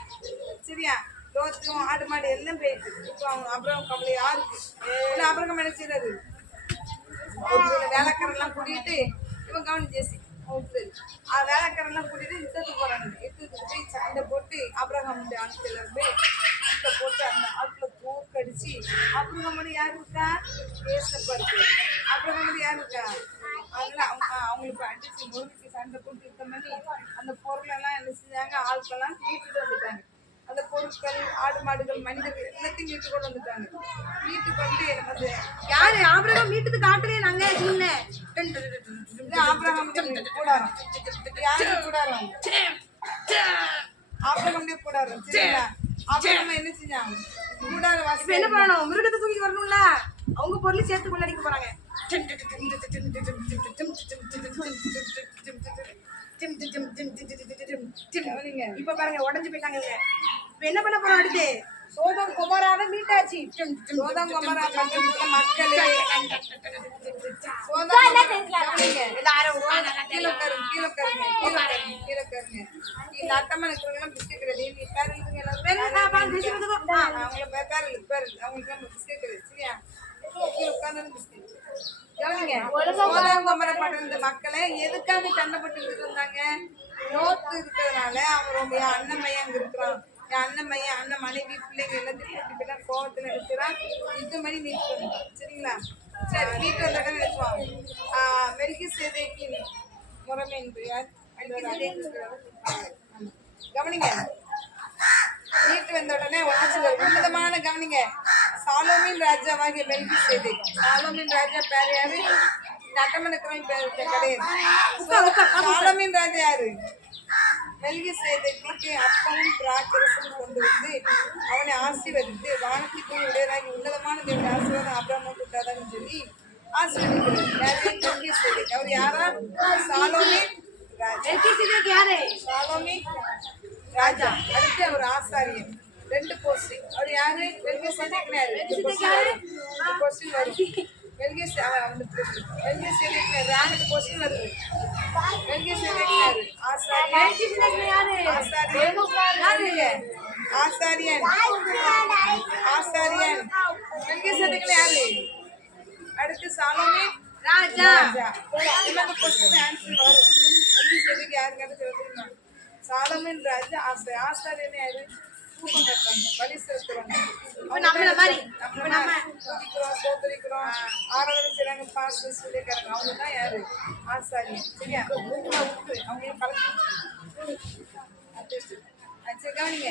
சரியா? லோத்தும் ஆடு மாடு எல்லாம் போயிட்டு இப்போ அவங்க அப்புறம் கவலை யாருக்கு? அப்புறம் என்ன செய்யறது? வேலைக்காரெல்லாம் கூட்டிட்டு இவன் கவனி ஜேசி வேலைக்காரெல்லாம் கூட்டிட்டு யுத்தத்துக்கு போறாங்க. யுத்தத்துக்கு போய் சண்டை போட்டு ஆபிரகாம் ஆட்கள் போய் சண்டை போட்டு அந்த ஆட்களை தோக்கடிச்சு ஆபிரகாமோட யாரு இருக்கா? பேசப்படுது. ஆபிரகாமோட யாரு இருக்கா? அதனால அவங்களுக்கு அடிச்சு முழுக்கி சண்டை போட்டு யுத்தம் பண்ணி அந்த பொருளெல்லாம் என்ன செஞ்சாங்க? ஆட்கள்லாம் வீட்டுக்கு வந்துட்டாங்க. அந்த பொருட்கள், ஆடு மாடுகள், மனிதர்கள் எல்லாத்தையும் வீட்டு கொண்டு வந்துட்டாங்க. வீட்டுக்கு வந்து வந்து யாரு? ஆபிரகாம் வீட்டுக்கு காட்டலையே. நாங்க சொன்னேன் ஆபிரகாம் கூடாரம். யாருக்கு கூடாரம்? ஆபிரகாமுடைய கூடாரம். சரிங்களா? ஆபிரகாம் என்ன செஞ்சாங்க? கூடார வாசி என்ன பண்ணணும்? மிருகத்தை தூக்கி வரணும்ல, அவங்க பொருள் சேர்த்து கொள்ளடிக்க போறாங்க. இப்ப பாருங்க உடஞ்சு போயிட்டாங்க. இப்ப என்ன பண்ண போறோம்? அடுத்து சோதம் குமாரான மீட்டாச்சு. சோதம் குமாரா பட்டணத்துல மக்களே நட்டமா இருக்கிறவங்க பிஸ்கெட் கிடையாது. நீ பேர் எழுதுங்க. அவங்கள பேர் எழுது. அவங்களுக்கு பிஸ்கெட் கிடையாது. சரியா? உட்காந்து பிஸ்கெட் கவனிங்க. சோதம் குமாரா பட்டணத்து மக்களே எதுக்காக சண்டை போட்டு இருந்தாங்க? நோத்து இருக்கிறதுனால அவன் என் அண்ணன் மையம் அங்க இருக்கிறான். என் அண்ணன் மையம், அண்ணன் மனைவி, பிள்ளைங்க எல்லாத்தையும் கூட்டிட்டு கோவத்துல இருக்கிறான். இது மாதிரி மீட் பண்ணுறான். சரிங்களா? சரி, மீட் வந்த உடனே நினைச்சுவாங்க மெல்கிசேதேக்கின் முறைமை என்பது யார்? கவனிங்க. மீட் வந்த உடனே உன்னதமான கவனிங்க. சாலோமின் ராஜாவாகிய மெல்கிசேதேக். சாலோமின் ராஜா பேர் யாரு? நட்டமனுக்கிறவன் பேர் கிடையாது. சாலோமின் ராஜா யாரு? மெல்கிசேதேக்குக்கு அப்பமும் திராட்சரசமும் கொண்டு வந்து அவனை ஆசீர்வதித்து வானத்திற்கு உடையராகி உன்னதமான தேவனுடைய ஆசீர்வாதம் ஆபிரகாமுக்கு உண்டாதான்னு சொல்லி ஆசீர்வதிக்கிறார். மெல்கிசேதேக் அவர் யாரா? சாலோமின் ராஜா. சாலோமின் ராஜா. அடுத்து அவர் ஆசாரியன். 2 போஸ்ட். அவர் யாரு? மெல்கிசேதேக் யாரு? 2 போஸ்ட் வரும். அடுத்து சாலோமே ராஜா. சாலோமின் ராஜா ஆசாரியன் யாரு? தூக்கம் கட்டுறாங்க, பலி செலுத்துறாங்க. இப்ப நம்மள மாதிரி இப்ப நம்ம துதிக்கிறோம், ஸ்தோத்திரிக்கிறோம், ஆராதனை செய்றாங்க, பாஸ்டர் சொல்லிக்கிறாங்க. அவங்க தான் யாரு? ஆசாரியன். சரியா? அவங்களையும் கலக்கி சரி கவனிங்க.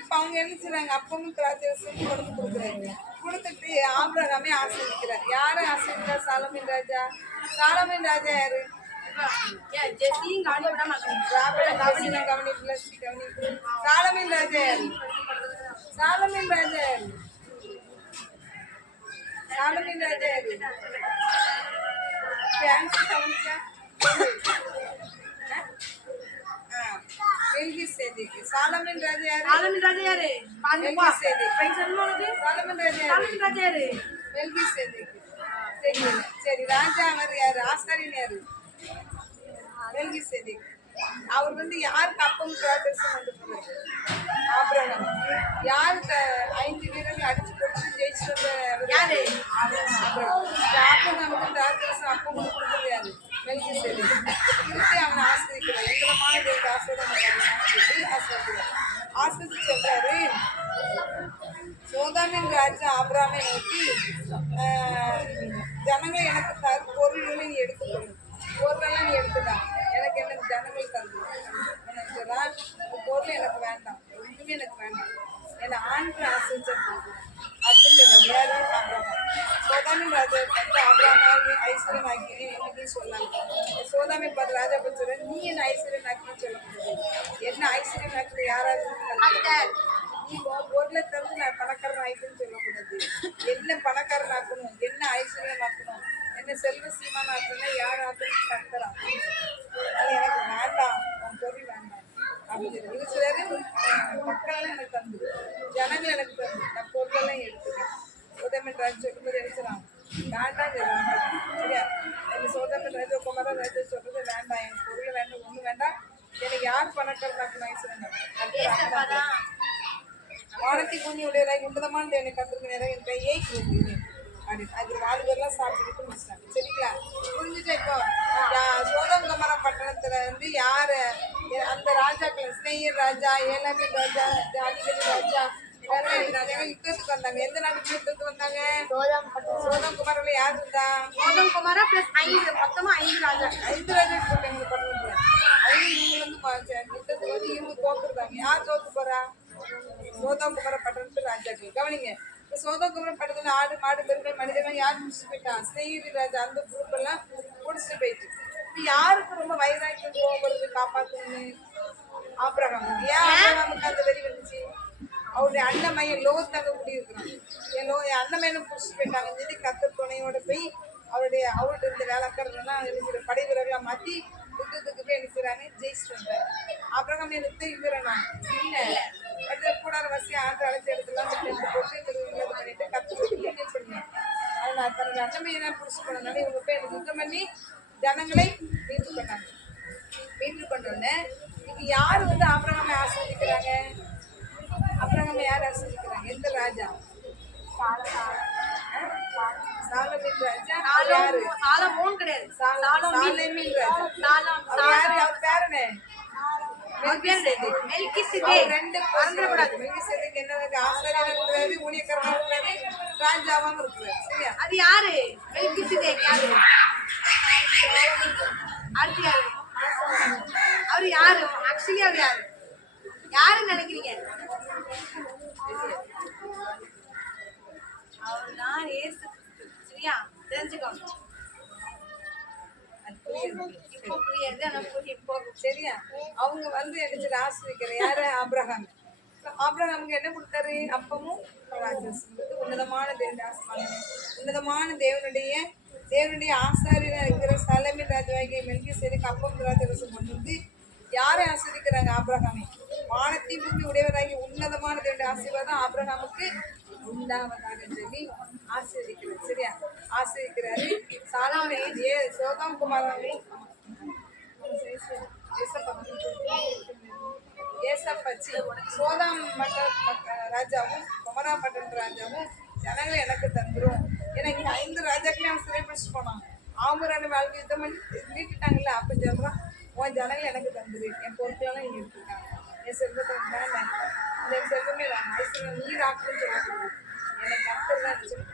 இப்ப அவங்க என்ன செய்றாங்க? அப்பமும் திராட்சரசமும் கொண்டு கொடுக்குறாங்க. கொடுத்துட்டு ஆபிரகாமே ஆசீர்வதிக்கிறார். யாரை ஆசீர்வதிக்கிறார்? சாலமோன் ராஜா. சாலமோன் ராஜா யாரு? ஜெசியும் காணி விடாம சாலமோன் ராஜா யாரு? சாலமோன் ராஜா யாரு? சாலமோன் ராஜா யாரு? ஃபேன்சி கவனிச்சா? மெல்கிசேதேக்கு. சாலமோன் ராஜா யாரு? சாலமோன் ராஜா யாரு? மெல்கிசேதேக்கு. பிரைஸ் சொல்லுங்க. சாலமோன் ராஜா யாரு? சாலமோன் ராஜா யாரு? மெல்கிசேதேக்கு. சரி சரி, ராஜா அவர் யாரு? ஆசாரியன் யாரு? மெல்கிசேதேக்கு. அவர் வந்து யாருக்கு அப்பம் திராட்சரசம் கொண்டு போறாரு? ஆபிரகாம். யாருக்கு 5 வீரர்கள் அடிச்சு போட்டு ஜெயிச்சு வந்த யாரு? ஆபிரகாம். ஆபிரகாமுக்கு திராட்சரசம் அப்பம் கொண்டு கொடுத்தது யாரு? மெல்கிசேதேக்கு. கொடுத்து அவனை ஆசிரிக்கிறார். எந்திரமான தேவத்தை ஆசிரியர் ஆசிரிச்சு சொல்றாரு, சோதோமின் ராஜா ஆபிரகாமை நோக்கி, ஜனங்களை எனக்கு தரு, பொருள்களை நீ எடுத்துக்கணும். பொருளெல்லாம் நீ எடுத்துட்டா, எனக்கு என்ன ஜனங்கள் தந்து பொருள் எனக்கு வேண்டாம், ஒன்றுமே எனக்கு வேண்டாம், என்னை ஆண்டு ஆசிரிச்சிருக்காங்க அப்படின்னு வேறு ஆபிரகாம். சோதோமின் ராஜா பார்த்து ஆபிரகாமை ஐஸ்வர்யமாக்கி இன்னைக்கு சொன்னாங்க. சோதோமை பார்த்து ராஜா பார்த்து சொல்ற, நீ என்ன ஐஸ்வர்யமாக்கின்னு சொல்ல முடியாது. என்ன ஐஸ்வர்யமாக்குறது யாராவது? நீ பொருளை தந்து நான் பணக்காரன் ஆயிட்டுன்னு சொல்லக்கூடாது. என்ன பணக்காரன் ஆக்கணும், என்ன ஐஸ்வர்யம் ஆக்கணும், என்ன செல்வ சீமான் ஆக்கணும், யார் ஆக்கணும் கத்துறான். அது எனக்கு வேண்டாம், உன் பொருள் வேண்டாம் அப்படின்னு இது சிலரு மக்களெல்லாம் எனக்கு தந்து, ஜனங்கள் எனக்கு தந்து, நான் பொருளெல்லாம் எடுத்துக்கிறேன். சோதோமின் ராஜா சொல்லும்போது எடுத்துறான் வேண்டாம் சொல்லுவாங்க. சரியா? என் சோதோமின் ராஜா குமார ராஜா சொல்றது வேண்டாம், என் பொருள் வேண்டாம், ஒண்ணு வேண்டாம், எனக்கு யார் பணக்காரன் ஆக்கணும் ஐஸ்வர்யம். வானத்தை பூமி உடையவராய் உன்னதமான தேவனை கத்திருக்க நேரம் என் கையை கொடுக்கிறேன் அப்படின்னு. அது 4 பேர்லாம் சாப்பிட்டுட்டு முடிச்சிட்டாங்க. சரிங்களா? புரிஞ்சுட்டு இப்போ சோதோம் கொமோரா பட்டணத்துல வந்து யாரு அந்த ராஜாக்கள், ஸ்னேயர் ராஜா, ஏலாமின் ராஜா, ஜாலிகலி ராஜா, யுத்தத்துக்கு வந்தாங்க. எந்த நாட்டுக்கு யுத்தத்துக்கு வந்தாங்க? சோதோம் குமாரில் யார் இருந்தா? சோதோம் குமாரா பிளஸ் 5, மொத்தமா 5 ராஜா. 5 ராஜா போட்டாங்க பட்டணத்துல. 5 இவங்க வந்து யுத்தத்துக்கு வந்து இவங்க தோக்குறாங்க. யார் தோத்து போறா? சோதோம் குமார பட்டணத்து ராஜாக்கள். கவனிங்க. இப்போ சோதோம் குமார பட்டணத்துல ஆடு மாடு பெருக்கள் மனிதர்கள் யார் முடிச்சுட்டு போயிட்டான்? ஸ்னேகிரி ராஜா அந்த குரூப் எல்லாம் முடிச்சுட்டு போயிட்டு. இப்போ யாருக்கு ரொம்ப வயதாக்கி கோவம் வருது காப்பாற்றணும்? ஆபிரகாம். ஏன் ஆபிரகாமுக்கு அந்த வெறி வந்துச்சு? அவருடைய அண்ணன் மையம் லோத் அங்கே குடியிருக்கிறான். என் அண்ணன் மையம் பிடிச்சிட்டு போயிட்டாங்கன்னு சொல்லி கத்தர் துணையோட போய் அவர்கிட்ட இருந்த வேலைக்காரர்கள்லாம் எழுதிக்கிற படை வீரர்களாக மாற்றி யுத்தத்துக்கு போய் எழுதிக்கிறாங்க, ஜெயிச்சுட்டு வந்தார். ஆபிரகாம் எனக்கு தெரிவிக்கிறேன் இல்லை அடுத்த கூடார வசி ஆண்டு அழைச்சி எடுத்துலாம் போட்டு இது பண்ணிட்டு கற்று பண்ணுவேன். அதனால் தன்னுடைய அண்ணமையை பிடிச்சி போனதுனால இவங்க போய் எனக்கு யுத்தம் பண்ணி ஜனங்களை மீட்டு பண்ணாங்க. மீட்டு பண்ணோடனே இது யார் வந்து ஆபிரகாமை ஆஸ்வதிக்கிறாங்க? ஆபிரகாமை யார் ஆஸ்வதிக்கிறாங்க? எந்த ராஜா? சாலமோன் ராஜா. யாரு? சாலமோன் கிடையாது, சாலமீன் ராஜா. அவர் யாரு? அவர் பேர் என்ன? மெல்கிசேதேக். மெல்கிசேதேக். ரெண்டு மறந்துடக்கூடாது. மெல்கிசேதேக் என்னது? ஆசாரியனா இருக்கிறாரு, ஊழியக்காரனா இருக்கிறாரு, ராஜாவாகவும் இருக்கிறாரு. சரியா? அது யாரு? மெல்கிசேதேக் யாரு? அடுத்து யாரு? அவரு யாரு? ஆக்சுவலி அவர் யாரு? யாருன்னு நினைக்கிறீங்க? அவர்தான் இயேசு. சரியா? தெரிஞ்சுக்கோங்க. இப்போ புரியாது, ஆனா புரியும் போகும். சரியா? அவங்க வந்து என்ன ஆசிரியர் யாரு? ஆபிரகாம். ஆபிரகாமுக்கு என்ன கொடுத்தாரு? அப்பமும் உன்னதமான தேவனுடைய ஆசீர்வாதம். உன்னதமான தேவனுடைய ஆசாரியராக இருக்கிற சாலமோன் ராஜாவாகிய மெல்கிசேதேக் அப்பம் திராட்சரசம் கொண்டு வந்து யாரை ஆசிரிக்கிறாங்க? ஆபிரகாமை. வானத்தை பூமி உடையவராகி உன்னதமான தேவனுடைய ஆசீர்வாதம் ஆபிரகாமுக்கு உண்டாவதாக சொல்லி ஆசீர்வதிக்கிறார். சரியா? ஆசீர்வதிக்கிறாரு. சாலமோன் சோதோம் குமாராவை ஏசப்பச்சி சோதாம் ராஜாவும் கொமரா பட்டண ராஜாவும் ஜனங்களை எனக்கு தந்துரும். ஏன்னா இங்க 5 ராஜாக்களையும் அவன் சிறைப்பிடிச்சு போனான். ஆமுரான வாழ்க்கை யுத்தம் பண்ணி மீட்டுட்டாங்கல்ல. அப்ப சொல்றான், உன் ஜனங்களை எனக்கு தந்துரு, என் பொருட்களெல்லாம் இங்க எடுத்துருக்காங்க, என் செல்வத்தை வேண்டாம், இந்த செல்வமே வேணும் ஐஸ்வர்யம் நீர் ஆக்குன்னு சொல்லுவாங்க எனக்கு கர்த்தர் தான் சொல்லி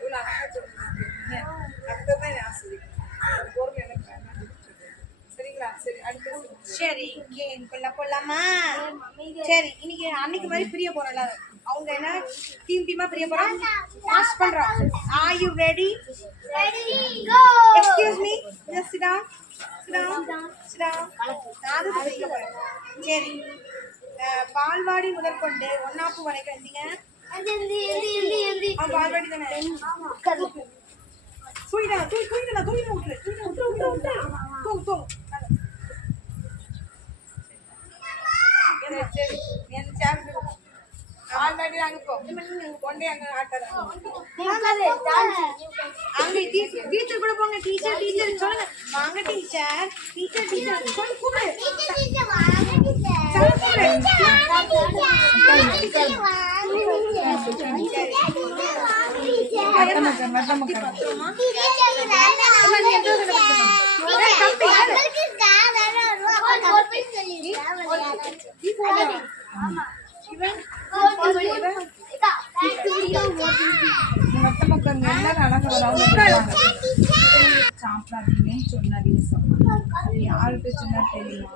இவ்வளோ அழகாக சொல்லுங்க கர்த்தர் தான் ஆசிரியர் அந்த பொருள் எனக்கு வேண்டாம் சரிங்களா சரி அடுத்து சரி கேக்குள்ள போலாமா சரி இன்னைக்கு அன்னைக்கு மாதிரி பிரிய போறோம்ல அவங்க என்ன டீமா பிரிய போறாங்க மாஸ் பண்றோம் are you ready excuse me just sit down Nathu செய்ய போறேன் சரி பால்வாடி முதற்கொண்டு ஒன்னாப்பு வரைக்கும் இருந்தீங்க பால்வாடி தானே சரி என் சேர் ஆல்ரெடி அங்கே போ கொண்டே அங்கே ஆட்டாங்க அங்க டீச்சர் கூட போங்க டீச்சர் சொல்லுங்க வாங்க டீச்சர் சொல்லு கூப்பிடு மொத்த மக்கள் எல்லாரும் அழகா வராங்க சாப்பிடாதீங்கன்னு சொன்னாரு யார்கிட்ட சொன்னா தெரியுமா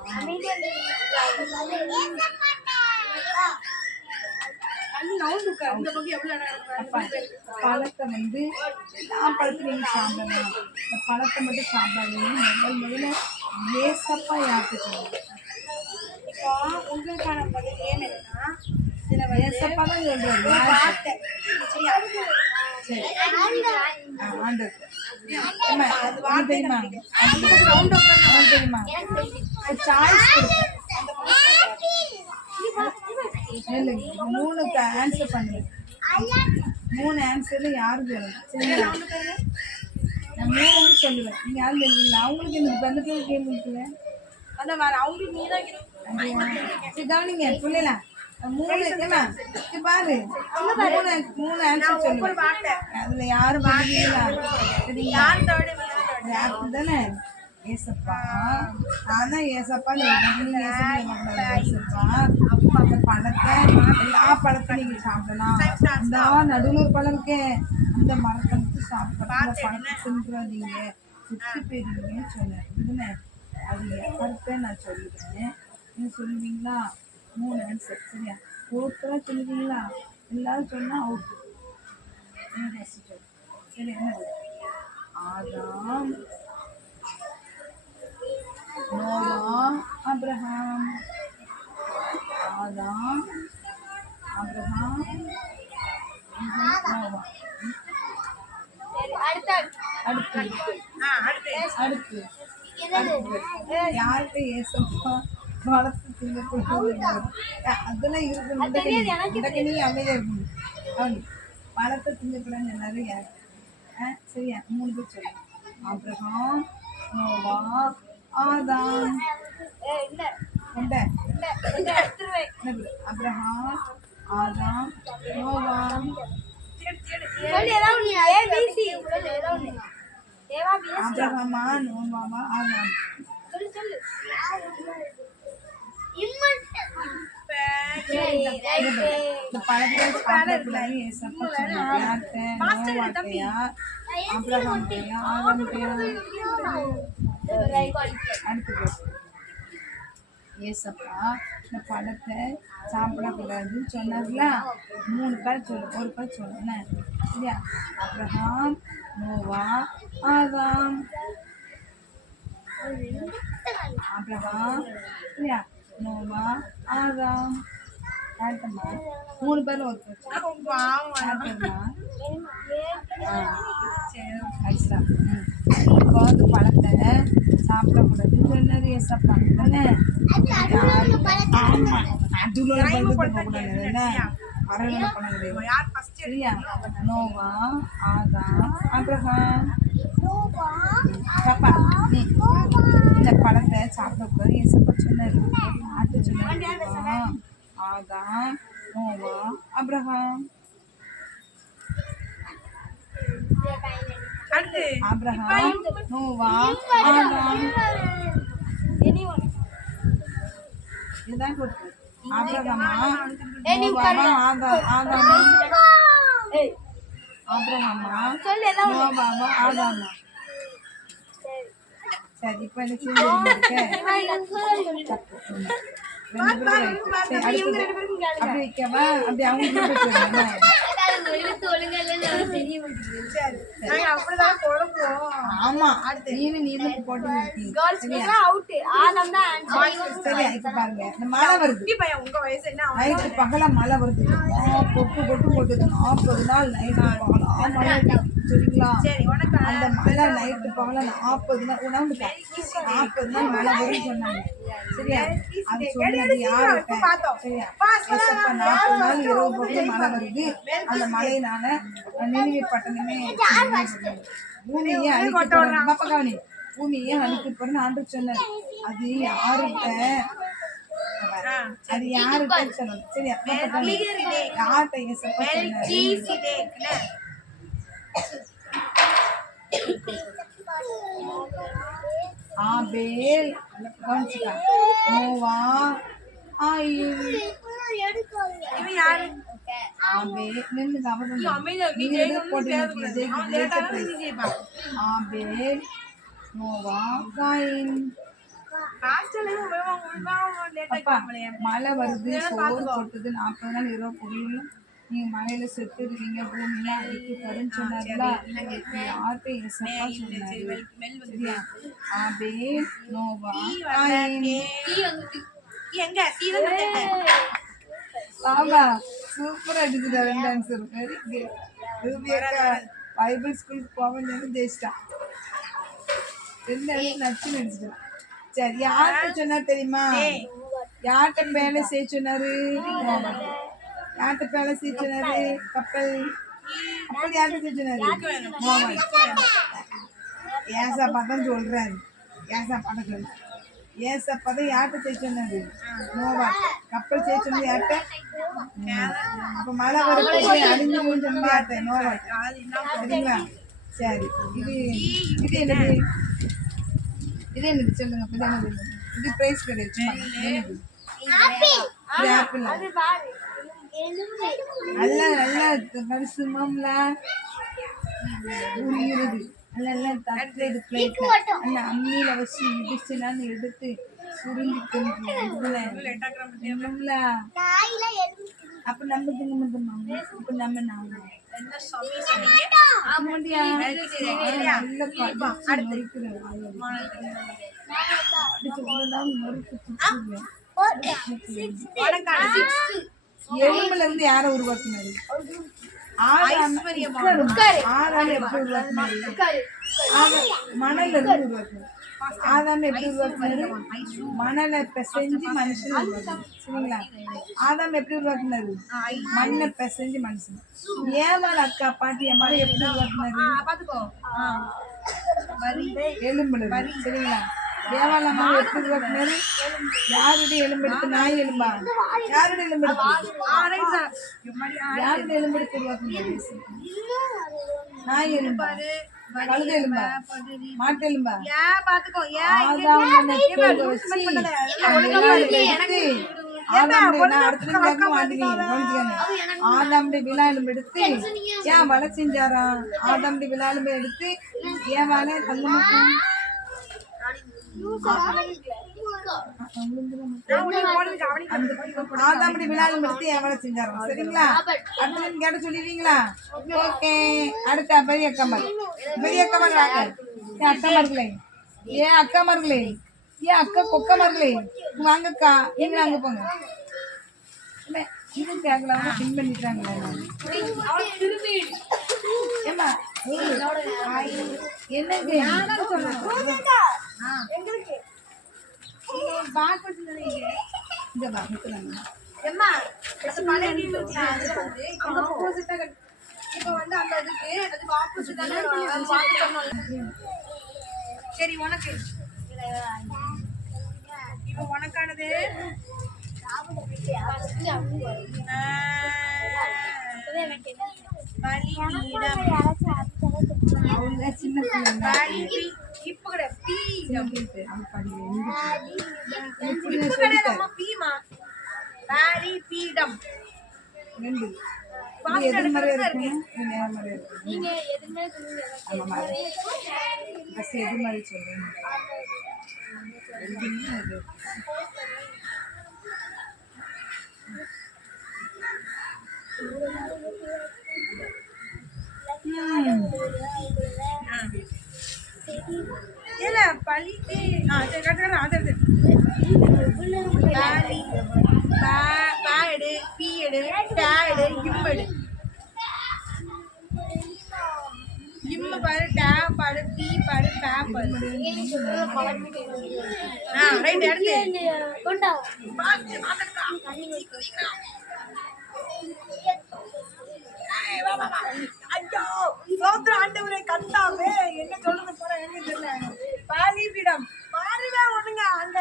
பழத்தை வந்து எல்லா பழத்துலையும் சாப்பிடணும் இந்த பழத்தை மட்டும் சாப்பிடாதீங்கன்னு முதல்ல ஏசப்பா யார்கிட்ட சொன்னாங்க இப்போ உங்களுக்கான பதில் ஏன் என்னன்னா இதுல ஏசப்பா தான் சொல்றாரு வார்த்தை சரியா சரி ஆண்டவர் தெரியுமா தெரியுமா சாய்ஸ் இல்லைங்க 3 ஆன்சர் பண்ணுங்க 3 ஆன்சர்ல யாரு சொல்லணும் சரிங்களா நான் 3 சொல்லுவேன் நீங்க யாரும் தெரியுங்களா அவங்களுக்கு எனக்கு வந்துட்டு கேள்வி இருக்குல்ல அதான் வேற அவங்களுக்கு நீ தான் சரி கவனிங்க புரியல 3 ஏமா இது பாரு 3 ஆன்சர் சொல்லுவேன் அதுல யாரும் பண்ணுவீங்களா சரிங்களா யார் தேர்டு யாருக்கு தானே ஏசப்பா நான் தான் ஏசப்பா நீங்க ஏசப்பா அந்த பழத்தை எல்லா பழத்தையும் நீங்க சாப்பிடலாம் இந்த நடுவில் ஒரு பழம் இருக்கே அந்த மரத்தை மட்டும் சாப்பிடலாம் பழத்தை தின்றாதீங்க சுற்றி போயிருவீங்கன்னு சொன்னேன் இதுன்னு அது கருத்தை நான் சொல்லுவேன் நீங்க சொல்லுவீங்களா 3 ஆன்சர் சரியா ஒருத்தரா சொல்லுவீங்களா எல்லாரும் சொன்னா அவுட் சரி என்னது ஆதாம் நோவா அப்ரஹாம் ஆதாம் அப்ரஹாம் நோவா அடுத்து யார்கிட்ட ஏசப்பா வளர்த்து திங்கக்கூடாது அதெல்லாம் இருக்கு அமைதியா இருக்கணும் அவனு பழத்தை திங்கக்கூடாதுன்னு எல்லாரும் யார் சரியா 3 பேர் சொல்லுங்க அப்ரஹாம் நோவா ஆதாம் அப்ரஹாம் ஆதாம் நோவா அப்ரஹாமா நோவாவா ஆதாம் இந்த பழத்தை சாப்பிடக்கூடாது ஏசப்பா சொன்னாங்க நோவாட்டையா அப்ரஹாம்டையா ஆதாம்டையா அடுத்து ஏசப்பா இந்த பழத்தை சாப்பிடக்கூடாதுன்னு சொன்னார்களா 3 பேர் சொல்லு ஒரு பேர் சொல்லுங்க சரியா அப்ரஹாம் நோவா ஆதாம் அப்ரஹாம் சரியா நோவா ஆதாம் யார்கிட்டம்மா 3 பேர்ல ஒரு பேர் யார்கிட்டம்மா சரி அடிச்சா இப்போ அந்த பழத்தை சாப்பிடக்கூடாதுன்னு சொன்னாரு ஏசப்பா தானே ஆமா அதுல போகக்கூடாது வரவேல பண்ண கிடையாது சரியா நோவா ஆதாம் அப்ரஹாம் பாப்பா நீ இந்த பழத்தை சாப்பிடக்கூடாது ஏசப்பா சொன்னாரு ஆட்டு சொன்னாரு ஆதாம் நோவா அப்ரஹாம் அப்ரஹாம் நோவா ஆதாம் இதுதான் கொடுத்து ஆபிரகாமா நோவாவா ஆதாமா ஆபிரகாமா நோவாவா ஆதாமா சரி இப்போ என்ன செய்ய ரெண்டு பேரும் right. சரி, அடுத்தது. அப்படி வைக்கவா அப்படி அவங்க நாங்க அப்படிதான் குழம்புவோம். ஆமா நீனு போட்டு இருக்கீங்க. சரியா இப்ப பாருங்க இந்த மழை வருது குட்டி பையன் உங்க வயசு என்ன? நைட்டு பகல மழை வருது பொட்டு போட்டுது 40 நாள் நைட்டு பகலா மழை சரிங்களா சரி உனக்கு அந்த மழை நைட்டு பகல 40 நாள் உணவுக்கா 40 நாள் மழை வரும்னு சொன்னாங்க சரியா அது சொன்னது யாருக்கு சரியா ஏசப்பா 40 நாள் இரவு பகல் மழை வருது அந்த மழையினால நினைவு பட்டணமே பூமியை அழிக்க பாப்பா கவனி பூமியை அழிக்க போறேன்னு ஆண்டு சொன்னார் அது யாருக்கிட்ட அது யாருக்கிட்ட சொன்னது சரியா யார்கிட்ட ஏசப்பா சொன்னாரு ஆபேல் கவனிச்சுக்கா நோவா ஆயில் இவன் யாரு? ஆபேல் நின்னு கவனம் ஆபேல் நோவா காயின் அப்பா மழை வருது சோறு போட்டுது 40 நாள் இரவு பொடியும் நீங்க மழையில செத்துருவீங்க பூமியில அடிக்க பருன்னு சொன்னார்ல யார்கிட்ட ஏசப்பா சொன்னாரு சரியா ஆபேல் நோவா காயின் எங்க சீரக ஆமா சூப்பரா அடிச்சுட்டா ரெண்டு ஆன்சர் வெரி குட் ரூபியக்கா பைபிள் ஸ்கூலுக்கு போவேன்னு ஜெயிச்சிட்டான் ரெண்டு ஆன்சர் நச்சு நடிச்சிட்டான் சரி யார்கிட்ட சொன்னார் தெரியுமா யார்கிட்ட வேலை செய்ய சொன்னாரு யார்கிட்ட வேலை செய்ய சொன்னாரு கப்பல் கப்பல் யார்கிட்ட செய்ய சொன்னாரு ஏசப்பா தான் சொல்றாரு ஏசப்பா தான் சொல்றாரு ஏசப்பா தான் யார்கிட்ட செய்ய சொன்னாரு நோவா கப்பல் செய்ய சொன்னது யார்கிட்ட அப்ப மழை வருது அழிஞ்சு சொன்னது யார்கிட்ட நோவா சரிங்களா சரி இது என்னது இது என்னது சொல்லுங்க இது என்னது இது பிரைஸ் கிடைச்சு இது ஆப்பிள் நல்லா நல்லா பரிசுமாம்ல உரியுறது நல்லா தட்டு இது பிளேட்ல அந்த அம்மியில வச்சு இடிச்சுனான்னு எடுத்து சுருங்கி தின்னும்ல அப்ப நம்ம திங்க மாட்டோமா இப்ப நம்ம நாம எலும்புல இருந்து யார உருவாக்குனாரு ஆதாம் எப்படி உருவாக்குனாரு மணல்ல இருந்து உருவாக்குனாரு ஆதாம் எப்படி உருவாக்குனாரு மணலை பிசைஞ்சு மனுஷன் உருவாக்குனாரு சரிங்களா ஆதாம் எப்படி உருவாக்குனாரு மண்ணை பிசைஞ்சு மனுஷன் ஏவாள் அக்கா பாட்டி அம்மாவை எப்படி உருவாக்குனாரு எலும்புல இருந்து சரிங்களா ஏவாள் அம்மா எப்படி உருவாக்குனாரு யாருடைய எலும்பு எடுத்து நாய் எலும்பா யாருடைய எலும்பு எடுத்து யாருடைய எலும்பு எடுத்து உருவாக்குனாரு நாய் எலும்பா கழுத எலும்பா மாட்டு எலும்பா ஆதாமுடைய விழா எலும்பு எடுத்து ஏன் வலை செஞ்சாரா ஆதாமுடைய விழா எலும்பு எடுத்து ஏன் வலை கல்லுமுக்கு ஆதாமுடைய விழா எலும்பு எடுத்து ஏன் வலை செஞ்சாரா சரிங்களா அடுத்த கேட்ட சொல்லிடுவீங்களா ஓகே அடுத்த பெரிய அக்கம்மார் வாங்க ஏன் அக்காமார்களே ஏன் அக்காமார்களே ஏன் அக்கா கொக்கமார்களே வாங்கக்கா நீங்க அங்க போங்க இது கேட்கலாம் பின் பண்ணிட்டாங்களே ஏமா என்னங்க இந்த பாக்குறாங்க சரி உனக்கு இப்ப உனக்கானது அவங்க சின்ன பிள்ளைங்க இப்ப கூட சின்ன பிள்ளை அவங்க பீமா பலிபீடம். ரெண்டு Fast இது எதிர்மறையா எடுக்கிறது இருக்குங்க இது நேர்மறையா இருக்கு நீங்க எதுவுமே சொல்லுங்க அந்த மாதிரி ஃபர்ஸ்ட் எதிர்மறை சொல்றேன் ரெண்டுமே இது இல்ல பலி சரி கட்டு அது எடுத்து பலி பாடு பீடு டேடு இம்மடு இம்ம பாரு டே பாடு பீ பாடு பே பாடு ரைட் எடுத்து கொண்டா ஐயோ சோத்ர ஆண்டவரே கத்தாவே என்ன சொல்றது போற எனக்கு தெரியல பலிபீடம் பாருங்க ஒண்ணுங்க அங்க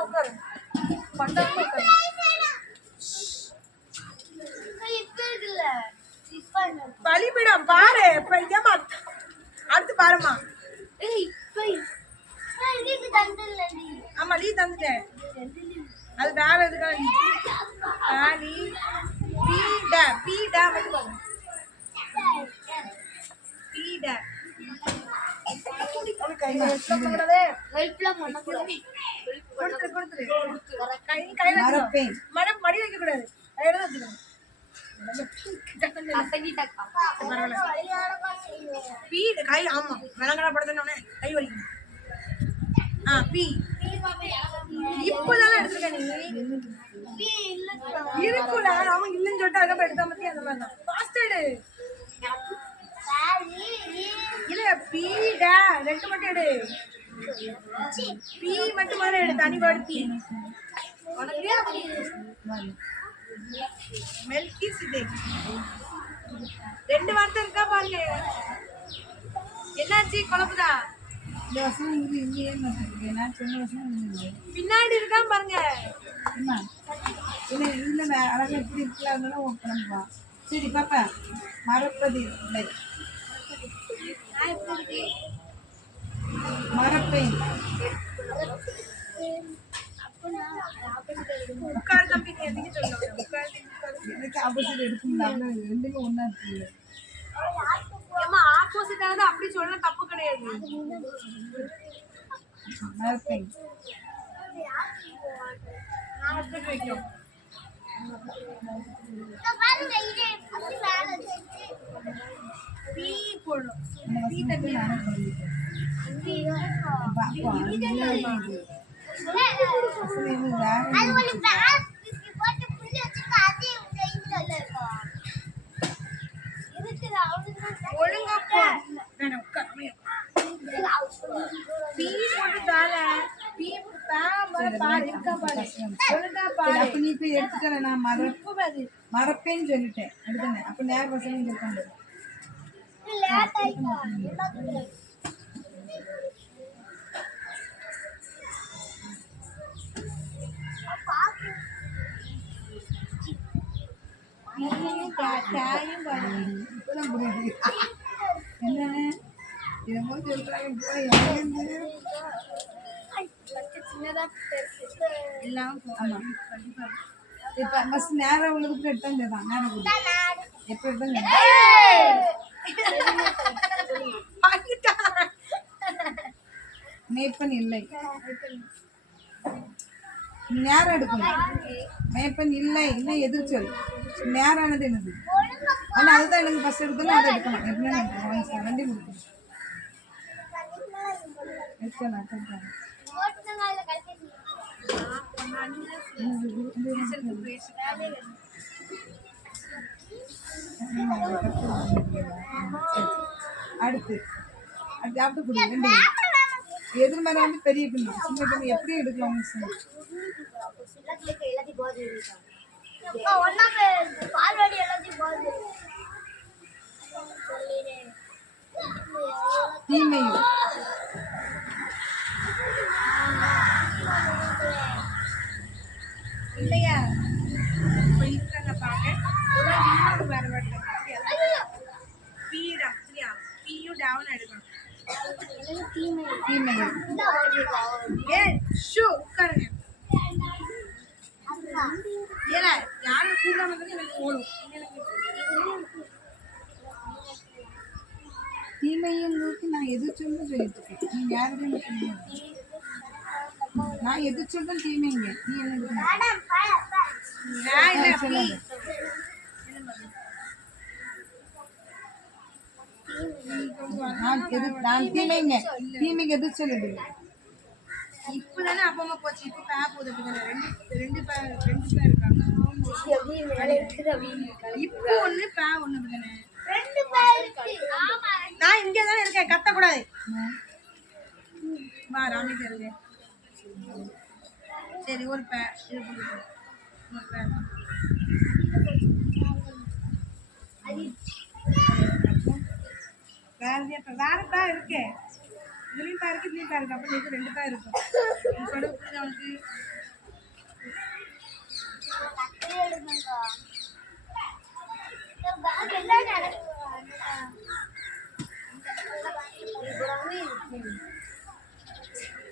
உட்காரு பண்டாம உட்காரு பலிபீடம் பாரு இப்ப ஏமா அடுத்து பாருமா ஆமா லீ தந்துட்டேன் அது வேற எதுக்காக பாலி பீட மட்டும் பாருங்க பீட கையில மரப்பேன் மடி வைக்க கூடாது கையில தான் வச்சுக்கணும் பீடு கை ஆமா விலங்கடா படுத்தோடனே கை வலிக்கும் பீ இப்பதானே எடுத்துருக்க நீ இருக்குல்ல அவன் இல்லைன்னு சொல்லிட்டு அதுக்கப்புறம் எடுத்தா பத்தி அந்த மாதிரி தான் ஃபாஸ்ட் எடு இல்ல பீடா ரெண்டு மட்டும் எடு பீ மட்டும் மாதிரி எடு தனி படுத்தி உனக்கு மெல்கி சிதே ரெண்டு வார்த்தை இருக்கா பாருங்க என்னாச்சு குழப்புதா இந்த வருஷம் இங்கே இங்கேயே மாற்றிருக்கேன் நான் சொன்ன வருஷம் இல்லை பின்னாடி இருக்கா பாருங்க என்ன இல்லை இல்லை அழகாக எப்படி இருக்குல்ல அதனால உன் கிளம்புவா சரி பாப்பா மரப்பதி இல்லை மரப்பேன் உட்காரு தம்பி நீ எதுக்கு சொல்ல உட்காரு எனக்கு ஆப்போசிட் எடுக்கணும் ரெண்டுமே ஒன்றா இருக்குல்ல ஏமா ஆப்போசிட் ஆனது அப்படி சொல்ல தப்பு கிடையாது மரப்பேன் நான் எடுத்து வைக்கும் பீ போடும் பீ தண்ணி நானே சொல்லிட்டேன் பாப்பா அசல் இது வேற ஒழுங்கா போ வேணா உட்காரு பீ போட்டு தால பீ பாரு இருக்கா பாரு ஒழுங்கா பாரு அப்ப நீ போய் எடுத்துட்டேன் நான் மரப்பேன்னு சொல்லிட்டேன் எடுத்தேன் அப்ப நேர பசங்க இருக்காங்க தாயும் பாரு இப்பதான் புரியுது என்னன்னு என்னமோ சொல்றாங்க எல்லாம் ஆமா இப்ப ஃபர்ஸ்ட் நேரம் உள்ளதுக்கு எடுத்தாங்க தான் நேரம் எப்ப எடுத்தாங்க மேப்பன் இல்லை நேரம் எடுக்கணும் மேப்பன் இல்லை இன்னும் எதிர்ச்சொல் நேரானது என்னது ஆனா அதுதான் எனக்கு ஃபர்ஸ்ட் எடுத்தாலும் அதை எடுக்கணும் எப்படின்னா வண்டி கொடுக்கணும் எடுக்கலாம் அடுத்து அடுத்து அப்படி புரியுது ரெண்டு எதிர்மறை வந்து பெரிய பிள்ளை சின்ன பிள்ளை எப்படி எடுக்கலாம் தீமையும் இல்லையா இப்ப இருக்காங்க பாக்க வேற வேற பீடம் சரியா பீயு டவுன் எடுக்கணும். தீமை ஏன் ஷூ உட்காருங்க. ஏல யாரும் கூடாம இருந்தா எனக்கு ஓடும். தீமையும் நோக்கி நான் எது சொல்லும் சொல்லிட்டு இருக்கேன். நீ யாருமே சொல்லுங்க. நான் எது சொல்றேன் தீமைங்க. நீ என்ன நான் இல்ல சொல்லுங்க. நான் தீமைங்க. தீமைக்கு எது சொல்லுது? இப்பதானே அப்பா அம்மா போச்சு. இப்ப பே போகுது. ரெண்டு பேர் இருக்காங்க. இப்போ ஒண்ணு பே ஒண்ணு தானே. நான் இங்க தானே இருக்கேன். கத்த கூடாது. வா ராமி தெருங்க. சரி ஒரு பே இது போடுங்க. ஒரு பே வேற பே இருக்கு. இதுலயும் பே இருக்கு, இதுலயும் பே இருக்கு. அப்ப இது ரெண்டு பே இருக்கும். சொல்ல புரியுது அவனுக்கு?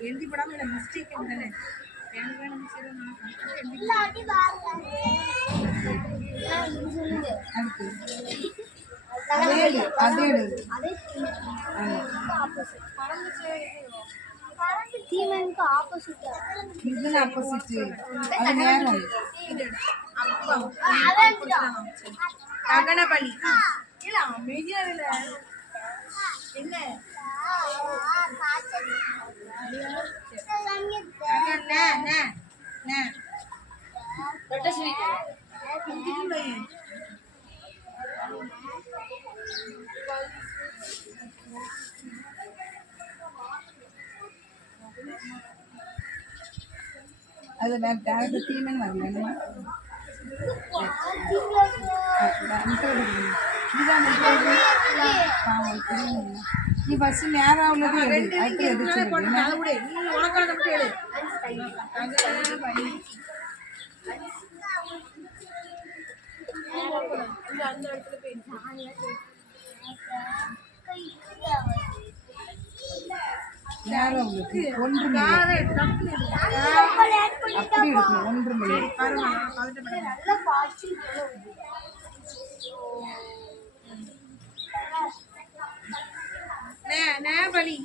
எழுதி போடாம இல்லை மிஸ்டேக் தானே. எனக்கு வேணும் தீமைக்கு ஆப்போசிட் இதுன்னு ஆப்போசிட். அது நேரம். ககனபலி. இல்ல அமைதியா இல்ல. என்ன அது வேற டேரக்ட் தீமைன்னு வரல. நீ ஃபர்ஸ்ட் நேரம் உள்ளது உனக்கான மட்டும் எடு. அந்த இடத்துல போய் நேரம் உங்களுக்கு ஒன்று அப்படி இருக்கும். ஒன்று மணி பலி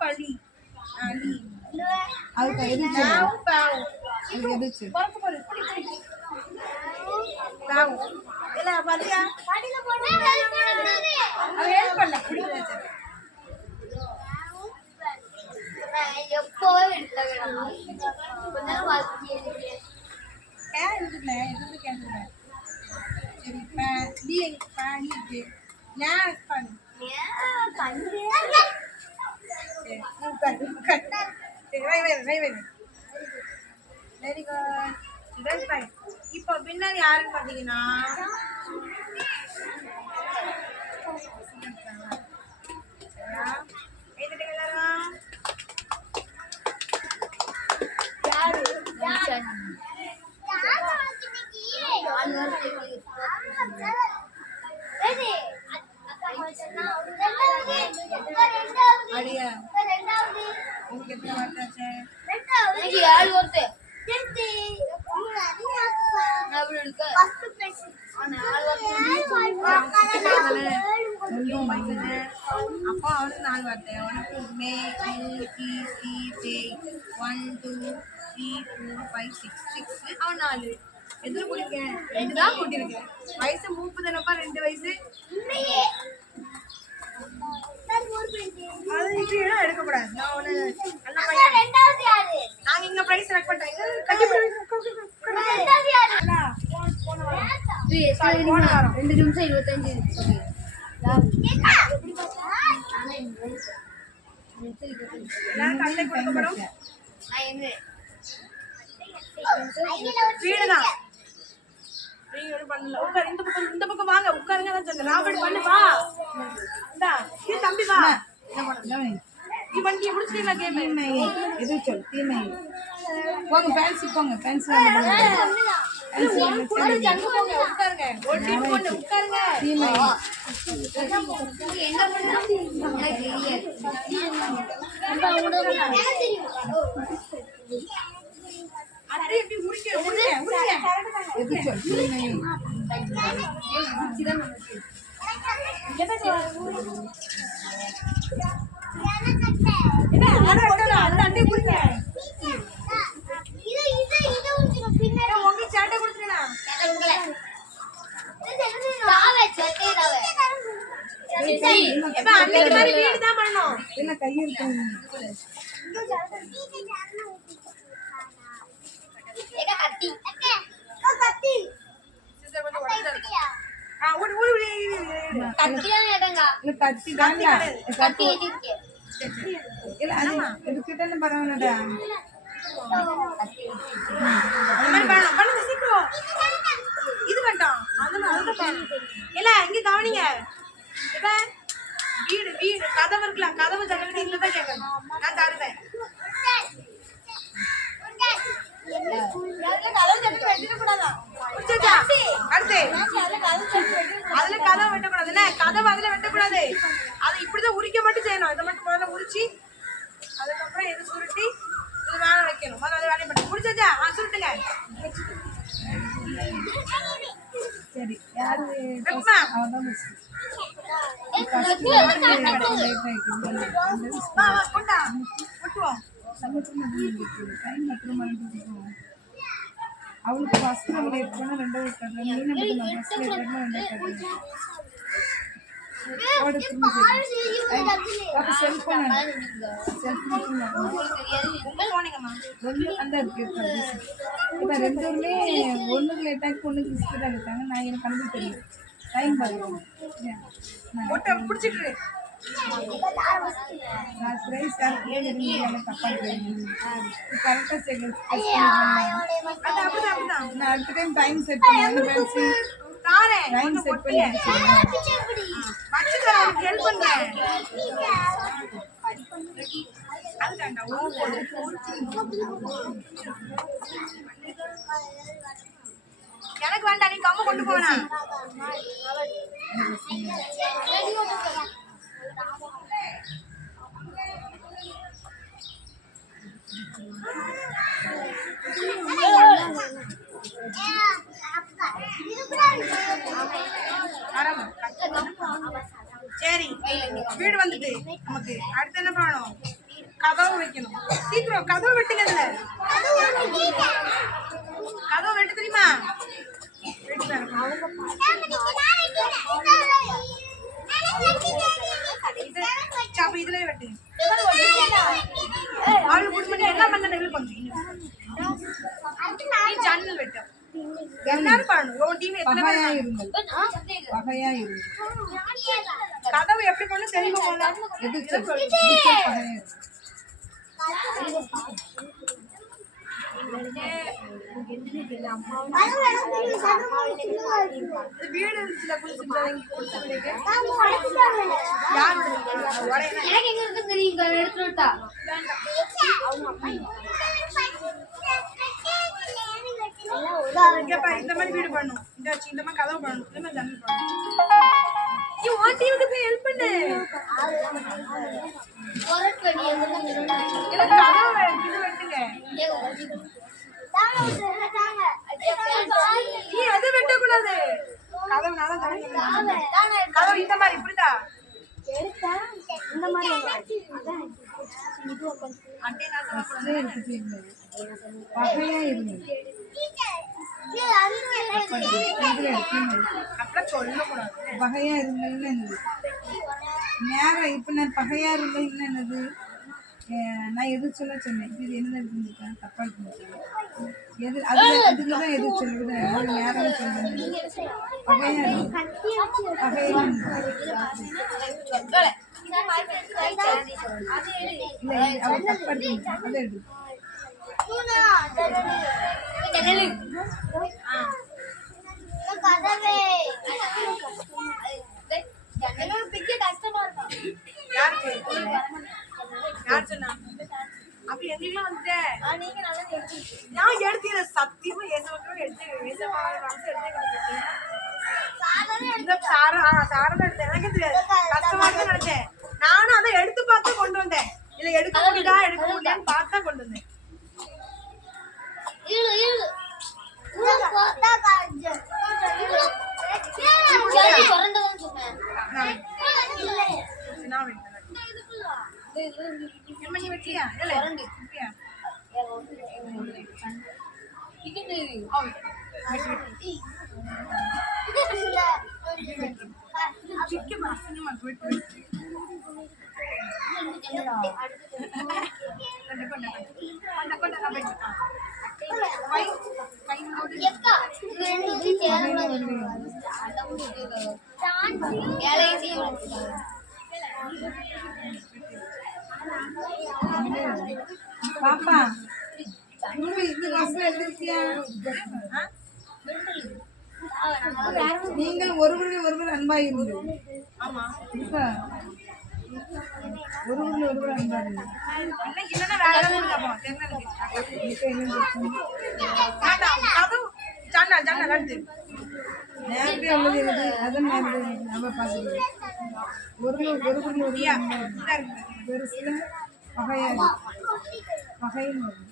பலி அதுக்கு எதிர்த்து அதுக்கு எதிர்த்து இல்ல பாத்தியா அவ ஹெல்ப் பண்ணல. எப்போ எடுத்தாங்க இப்போ பின்னாடி யாருன்னு பாத்தீங்கன்னா அடியா உங்களுக்கு எத்தனை வார்த்தை அப்பா அவனுக்கு 4 வார்த்தை. அவனுக்கு மே டி சி தே 1 2 3 4 5 6 அவன் 4. எதுல கூட்டிருக்கேன்? 2 தான் கூட்டிருக்கேன். வயசு 30 தானப்பா. 2 வயசு அது இப்படி எடுக்கக்கூடாது. நான் ஒரு நல்ல பையன். நாங்க இங்க பிரைஸ் செலக்ட் பண்ணிட்டோம். ரெண்டு நிமிஷம் 25 எல்லாரும் கல்லை கொடுக்கப்படும். வீடுதான் நீங்க ஒன்றும் பண்ணல. உட்காரு, இந்த பக்கம் வாங்க, உட்காருங்க. நான் சொன்னேன், நான் போய் பண்ணு, வா. இந்தா, இது தம்பி வா. கவனி. நீ பண்ணி முடிச்சிட்டீங்களா கேம்? தீமை எது சொல் தீமை போங்க ஃபேன்சி போங்க ஃபேன்சி வாங்க உட்காருங்க, ஒரு டீம் போட்டு உட்காருங்க. தீமை என்ன பண்ணுறது அது எப்படி முடிக்க முடிக்க எது சொல் தீமை அந்த அட்டை கொடுங்க. உங்களுக்கு சேட்டை கொடுத்துருங்க. இப்ப அன்னைக்கு மாதிரி வீடு தான் பண்ணணும். என்ன கையெழுத்து சிஸ்டர் கொஞ்சம் உடஞ்சிருக்கு. ஊடு ஊடு ஊடு இல்ல கத்தி வேண்டாம் இல்ல அது எடுத்துட்டேன்னு பரவாயில்லடா பண்ணுங்க சீக்கிரம். இது வேண்டாம், அதுதான் இல்ல. இங்க கவனிங்க. இப்ப வீடு வீடு கதவு இருக்கலாம், கதவு ஜன்னல் இதுல தான் கேட்கணும். நான் தருவேன். அதுல கதவை வெட்டக்கூடாது. கதவு அதுல வெட்டக்கூடாது. அதை இப்படிதான் உரிக்க மட்டும் செய்யணும். இதை மட்டும் முதல்ல உரிச்சு அதுக்கப்புறம் எது சுருட்டி இது வேலை வைக்கணும். முதல்ல வேலையை மட்டும் முடிச்சாச்சா? சுருட்டுங்க. சரி யாரு வெப்பமா. அவதான் வா, வா, கொண்டா. கொட்டுவோம். அவளுக்கு ஃபர்ஸ்ட் நம்ம எடுத்தோம்னா ரெண்டாவது கட்டல மீன் எடுக்கணும் ஃபர்ஸ்ட் எடுத்தோம்னா ரெண்டாவது கட்டல ஓட அப்ப செல்போன் போனீங்கம்மா. அந்த இருக்கு இப்போ ரெண்டு பேருமே ஒண்ணுக்கு லேட்டாக பொண்ணுக்கு பிஸ்கெட்டாக இருக்காங்க. நான் எனக்கு கண்டு தெரியும் டைம் பார்க்கணும் ஒட்ட பிடிச்சிட்டு நான் பிரைஸ் யாருக்கு தப்பா கரெக்டாக அப்படிதான் நான் அடுத்த டைம் டைம் செட் பண்ணுவேன் தாரேன். டைம் செட் பண்ணி வச்சு தரேன், உனக்கு ஹெல்ப் பண்றேன். அதுதான்டா எனக்கு வேண்டாம், நீ கம்ம கொண்டு போனா. சரி, வீடு வந்துட்டு நமக்கு அடுத்து என்ன பண்ணணும்? கதவு வைக்கணும். சீக்கிரம் கதவு வெட்டுங்க. அதுல கதவு வெட்டு தெரியுமா? அப்ப இதுல வெட்டு. அவளுக்கு குட் பண்ணி என்ன பண்ண கொஞ்சம் ஜன்னல் வெட்டு. எல்லாரும் பண்ணணும். உன் டீம் எத்தனை பேர்? வகையா இருங்கள் கதவு எப்படி பண்ண தெரியுமா? வீடு இருந்துச்சுல எனக்கு எங்க இருக்கு தெரியுங்க எடுத்துட்டா இந்த மாதிரி வீடு பண்ணணும். இந்த மாதிரி கதவு பண்ணணும். இந்த மாதிரி ஜன்னல் பண்ணணும். உன் டீமுக்கு போய் ஹெல்ப் பண்ணு. கதவு இது வெட்டுங்க. நீ அது வெட்டக்கூடாது. கதவுனால கதவு இந்த மாதிரி இப்படிதான் வகையா இருங்கள் அப்புறம் சொல்லக்கூடாது. பகையா இருங்கள்னு என்னது நேரம் இப்போ நான் பகையா இருங்கள்னு என்னது நான் எது சொல்ல சொன்னேன். இது என்ன இருந்துருக்கேன் தப்பா இருந்துச்சு எது அதுல அதுக்குதான் எது சொல்லுது நேரம் சொல்றேன். பகையா இருக்கு பகையா இல்லை அவன் தப்பா இருக்கு அதை எடு யாருக்கு யார் சொன்னா அப்ப எங்களுக்குலாம் வந்துட்டேன் நான் எடுத்து சத்தியமா ஏசப்பா எடுத்து ஏசப்பா எடுத்து இந்த சாரம் எடுத்தேன் எனக்கு தெரியாது கஷ்டமா தான் நினைச்சேன் நானும் அதை எடுத்து பார்த்து கொண்டு வந்தேன் இல்ல எடுக்க முடியான்னு பார்த்து தான் கொண்டு வந்தேன் நான் நீ வச்சியா இல்ல பாப்பா இந்த மாசம் எழுதிருக்கியா நீங்கள் ஒருவர் அன்பாயிருங்கள் ஆமா இப்ப ஒருவர் அன்பாயிருங்க இல்லன்னா வேற ஏதாவது கேட்போம் ஜன்னல் அடுத்து நேரடியாக உள்ளது எது அதான் நேரடியாக நம்ம பார்க்குறது ஒருவர் பெருசுல பகைன்னு வரும்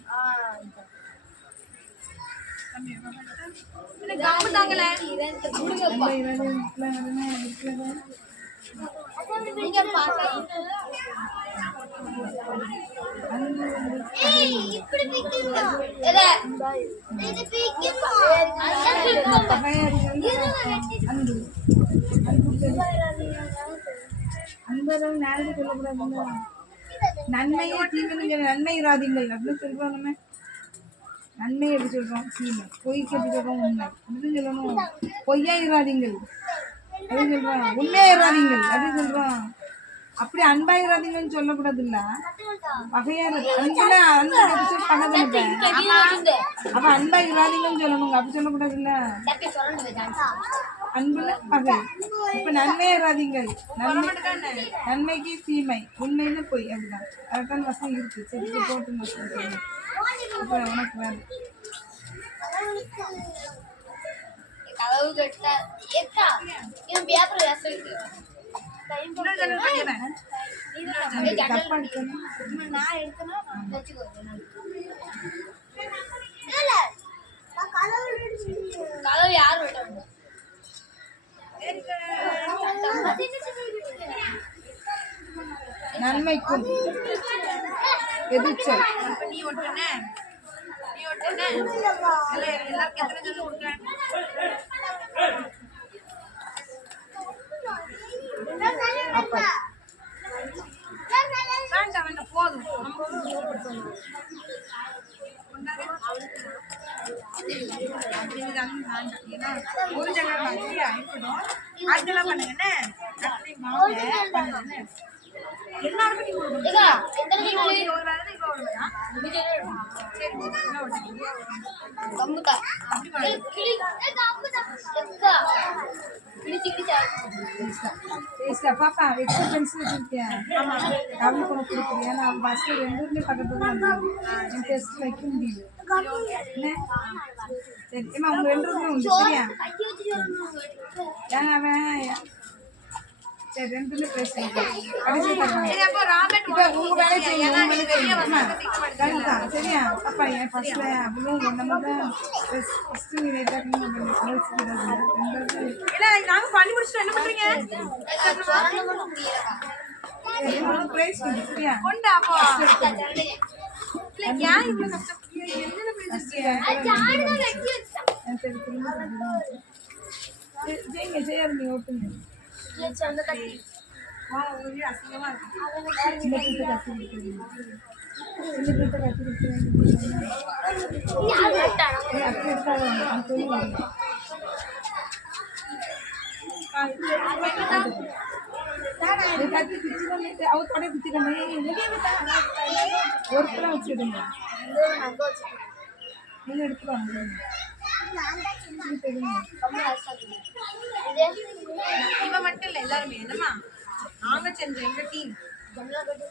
அன்பர்கள் நேரடி சொல்லக்கூடாது நன்மையே தீமை நன்மை இராதீங்கள் அப்படின்னு சொல்றோம் நம்ம நன்மை எப்படி சொல்றோம் தீமை பொய்க்கு எப்படி சொல்றோம் உண்மை அப்படின்னு சொல்லணும் பொய்யா இராதீங்கள் அப்படின்னு சொல்றோம் உண்மையா இராதீங்கள் அப்படின்னு சொல்றோம் அப்படி அன்பா இராதீங்கன்னு சொல்லக்கூடாது இல்ல பகையா அன்புல அன்பு பகை அப்ப அன்பா இராதீங்கன்னு சொல்லணுங்க அப்படி சொல்லக்கூடாது இல்ல அன்புல பகை இப்ப நன்மையா இராதீங்கள் நன்மைக்கு தீமை உண்மைன்னு பொய் அப்படிதான் கரெக்டான வசனம் இருக்கு சரி போட்டு வசனம் இப்ப உனக்கு வேணும் கதவு கட்ட ஏக்கா இவன் பேப்பர் வேஸ்ட் இருக்கு நான் எடுத்தனா வெச்சுக்கோ கதவு யார் வெட்டாங்க நன்மைக்கும் எதிர்ச்சல் நீ ஒட்டுனே எல்லாருக்கும் எத்தனை சொல்லி கொடுக்க அப்ப வேண்டாம் வேண்டாம் போதும் ஏன்னா ஒரு ஜனம் இருக்கட்டும் அதெல்லாம் பண்ணுங்க எல்லாருக்கும் நீ கொடுக்கணும் ஒரு வேலை இப்போ ஒரு வேலை சரி கம்முதா கிளி எக்கா பாப்பா எக்ஸ்ட்ரா பென்சில் வச்சிருக்கேன் அவனுக்கு உனக்கு கொடுக்குறேன் ஏன்னா அவன் பஸ்ல 2 ஊர்லேயும் பக்கத்துல தான் என் டெஸ்ட் வைக்க முடியுது என்ன சரி ஏமா அவங்க 2 ஊர்லேயும் உண்டு சரியா ஏன்னா அவன் சரி 2 ஊர்லேயும் பேசுறேன் கடைசி அப்போ ராபர்ட் இப்போ உங்க வேலை செய்யணும் சரியா பாப்பா என் ஃபர்ஸ்ட்ல அவளும் ஒன்றை தான் ஃபர்ஸ்ட் நீ லேட்டாக இல்ல நாங்க பண்ணி முடிச்சிட்டோம் என்ன பண்றீங்க பிரைஸ் சரியா கொண்டா அப்போ இல்ல ஏன் இவ்வளவு கஷ்டப்படுறீங்க என்ன செய்யுங்க செய்யாது நீ ஓட்டுங்க ஒரே அசிங்கமா இருக்கு சின்ன கிட்ட கத்தி கத்தி பிச்சுட்டு அவ தொடைய பிச்சுக்கணும் ஒருத்தர வச்சுடுங்க நீங்க எடுத்துட்டு வாங்க கம்மு லாஸ்டா இது இவன் மட்டும் இல்ல எல்லாருமே என்னம்மா நாங்க செஞ்ச எங்க டீம் கம்முல கட்டு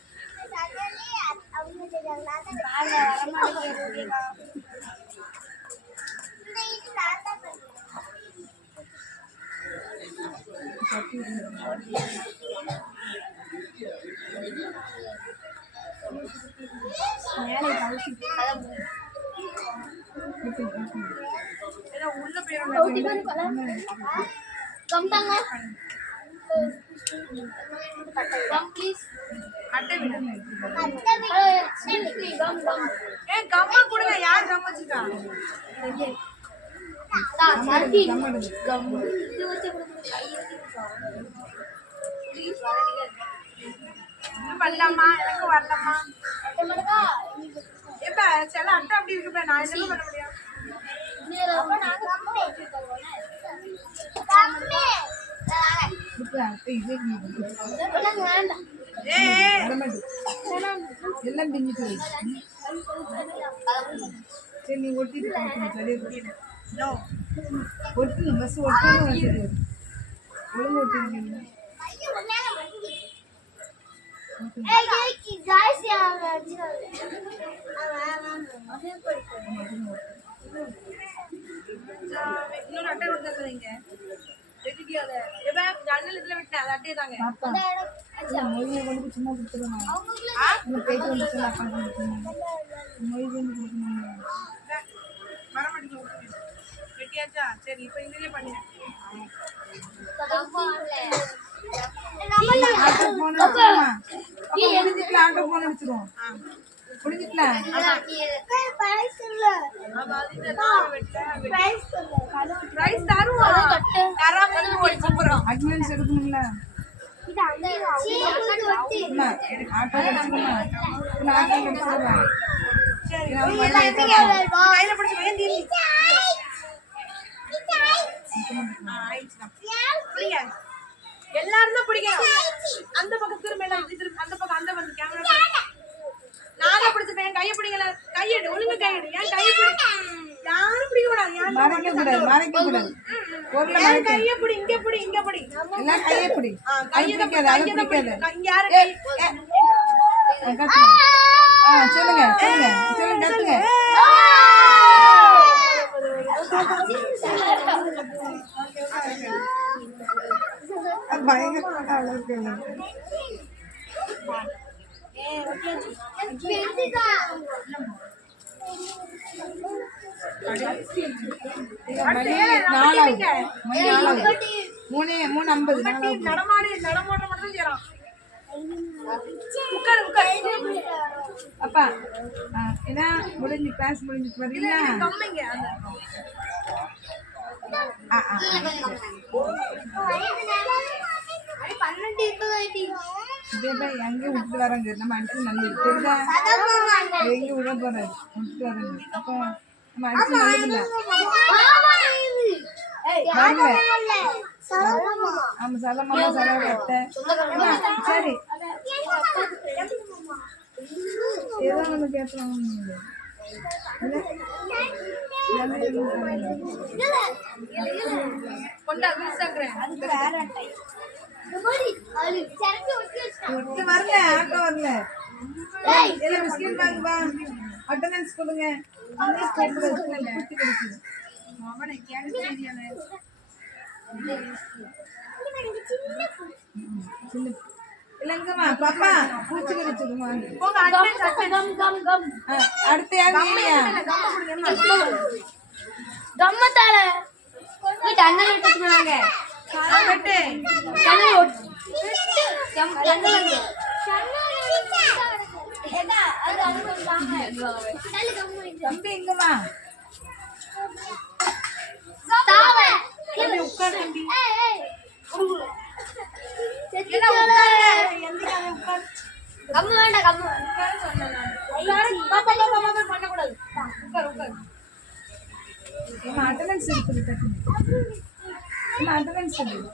ஏன்னா உள்ள போயிடும் கம் தாங்க கம் ப்ளீஸ் அட்டை விட கம் கம் ஏ கம்மா கொடுங்க யார் கம் வச்சுக்கா சாதி கம் இது வச்சு இன்னும் பண்ணலாமா எனக்கு வரலாமா எப்ப சில அட்டை அப்படி இருக்கு நான் என்ன பண்ண முடியும் ஏ எல்லாம் பிஞ்சிட்டு வை. சரி நீ ஒட்டிட்டு சரி நோ ஒட்டு பஸ் ஒட்டணும் வச்சுட்டு ஒழுங்கு ஒட்டிருக்கீங்க இன்னொரு அட்டை கொடுத்துருங்க வெட்டிட்டியால எப்ப ஜன்னல் இதுல விட்டேன் அந்த அட்டையை தாங்க பாப்பா மொழியை கொண்டு சும்மா கொடுத்துருவாங்க போயிட்டு வந்துச்சு அப்பா கொடுத்துருவாங்க மொழி கொண்டு கொடுக்கணும் வரமாட்டேங்க வெட்டியாச்சா சரி இப்ப இதுலயே பண்ணிடுறேன் ஆட்டோ போன முடிஞ்சிக்கலாம் ஆட்டோ போன வச்சிருவோம் முடிஞ்சிக்கலாம் அட்வான்ஸ் எடுக்கணும்ல என்ன ஆட்டோ கிடைச்சிக்கணும் ஆட்டோ கிடைச்சிருவேன் கையில பிடிச்சி வேண்டி எல்லாரும் தான் பிடிக்கணும் அந்த பக்கம் திரும்ப அந்த பக்கம் அந்த வந்து கேமரா நானே பிடிச்சிப்பேன் கையை பிடிக்கல கையெடு ஒழுங்கு கையெடு ஏன் கையை யாரும் பிடிக்க கூடாது மறைக்க கூடாது மறைக்க கூடாது பொருளை ஏன் கையை பிடி இங்க பிடி இங்க பிடி எல்லாம் கையை பிடி கையை பிடிக்காது அது பிடிக்காது இங்க யாரு கை சொல்லுங்க சொல்லுங்க சொல்லுங்க கத்துங்க பயங்கர மூணு 50 நடமாட மட்டும் செய்யலாம் உட்காரு உட்காரு அப்பா என்ன முடிஞ்சு கிளாஸ் முடிஞ்சு வரீங்களா கம்மிங்க அந்த இதே எங்கே விட்டு வராங்க நம்ம அடிச்சு நல்லது தெரியுதா எங்கே விட போறாரு விட்டு வராங்க அப்போ நம்ம அடிச்சு நல்லதில்ல வாங்க ஆமா சலமா சலவ கட்ட சரி ஏதோ ஒன்று கேட்கலாம் கொண்டா வீசாக்குறேன் வரல ஆட்டோ வரல எல்லாம் பிஸ்கெட் வாங்குவா அட்டண்டன்ஸ் கொடுங்க பூச்சி கிடைக்குது அவனை கேட்க இல்லைங்கம்மா பாப்பா பூச்சி கிடைச்சிடுமா போங்க அட்டை கம் கம் கம் அடுத்த யார் நீங்க கம்மத்தால போய் டன்னல் எடுத்துனாங்க வெட்டு டன்னல் டன்னல் ஏடா அது அங்க தம்பி எங்கம்மா தாவ தம்பி உட்கார் தம்பி ஏய் ஏய் ஏன்னா உட்காரு எந்திரிக்காத உட்கார் கம்மு வேண்டாம் கம்மு உட்காரு சொன்னேன் நான் எல்லாரும் பாப்பா பண்ண கூடாது உட்கார் உட்கார் ஏமா அட்டண்டன்ஸ் இருக்குது டக்குனு ஏமா அட்டண்டன்ஸ் இருக்குது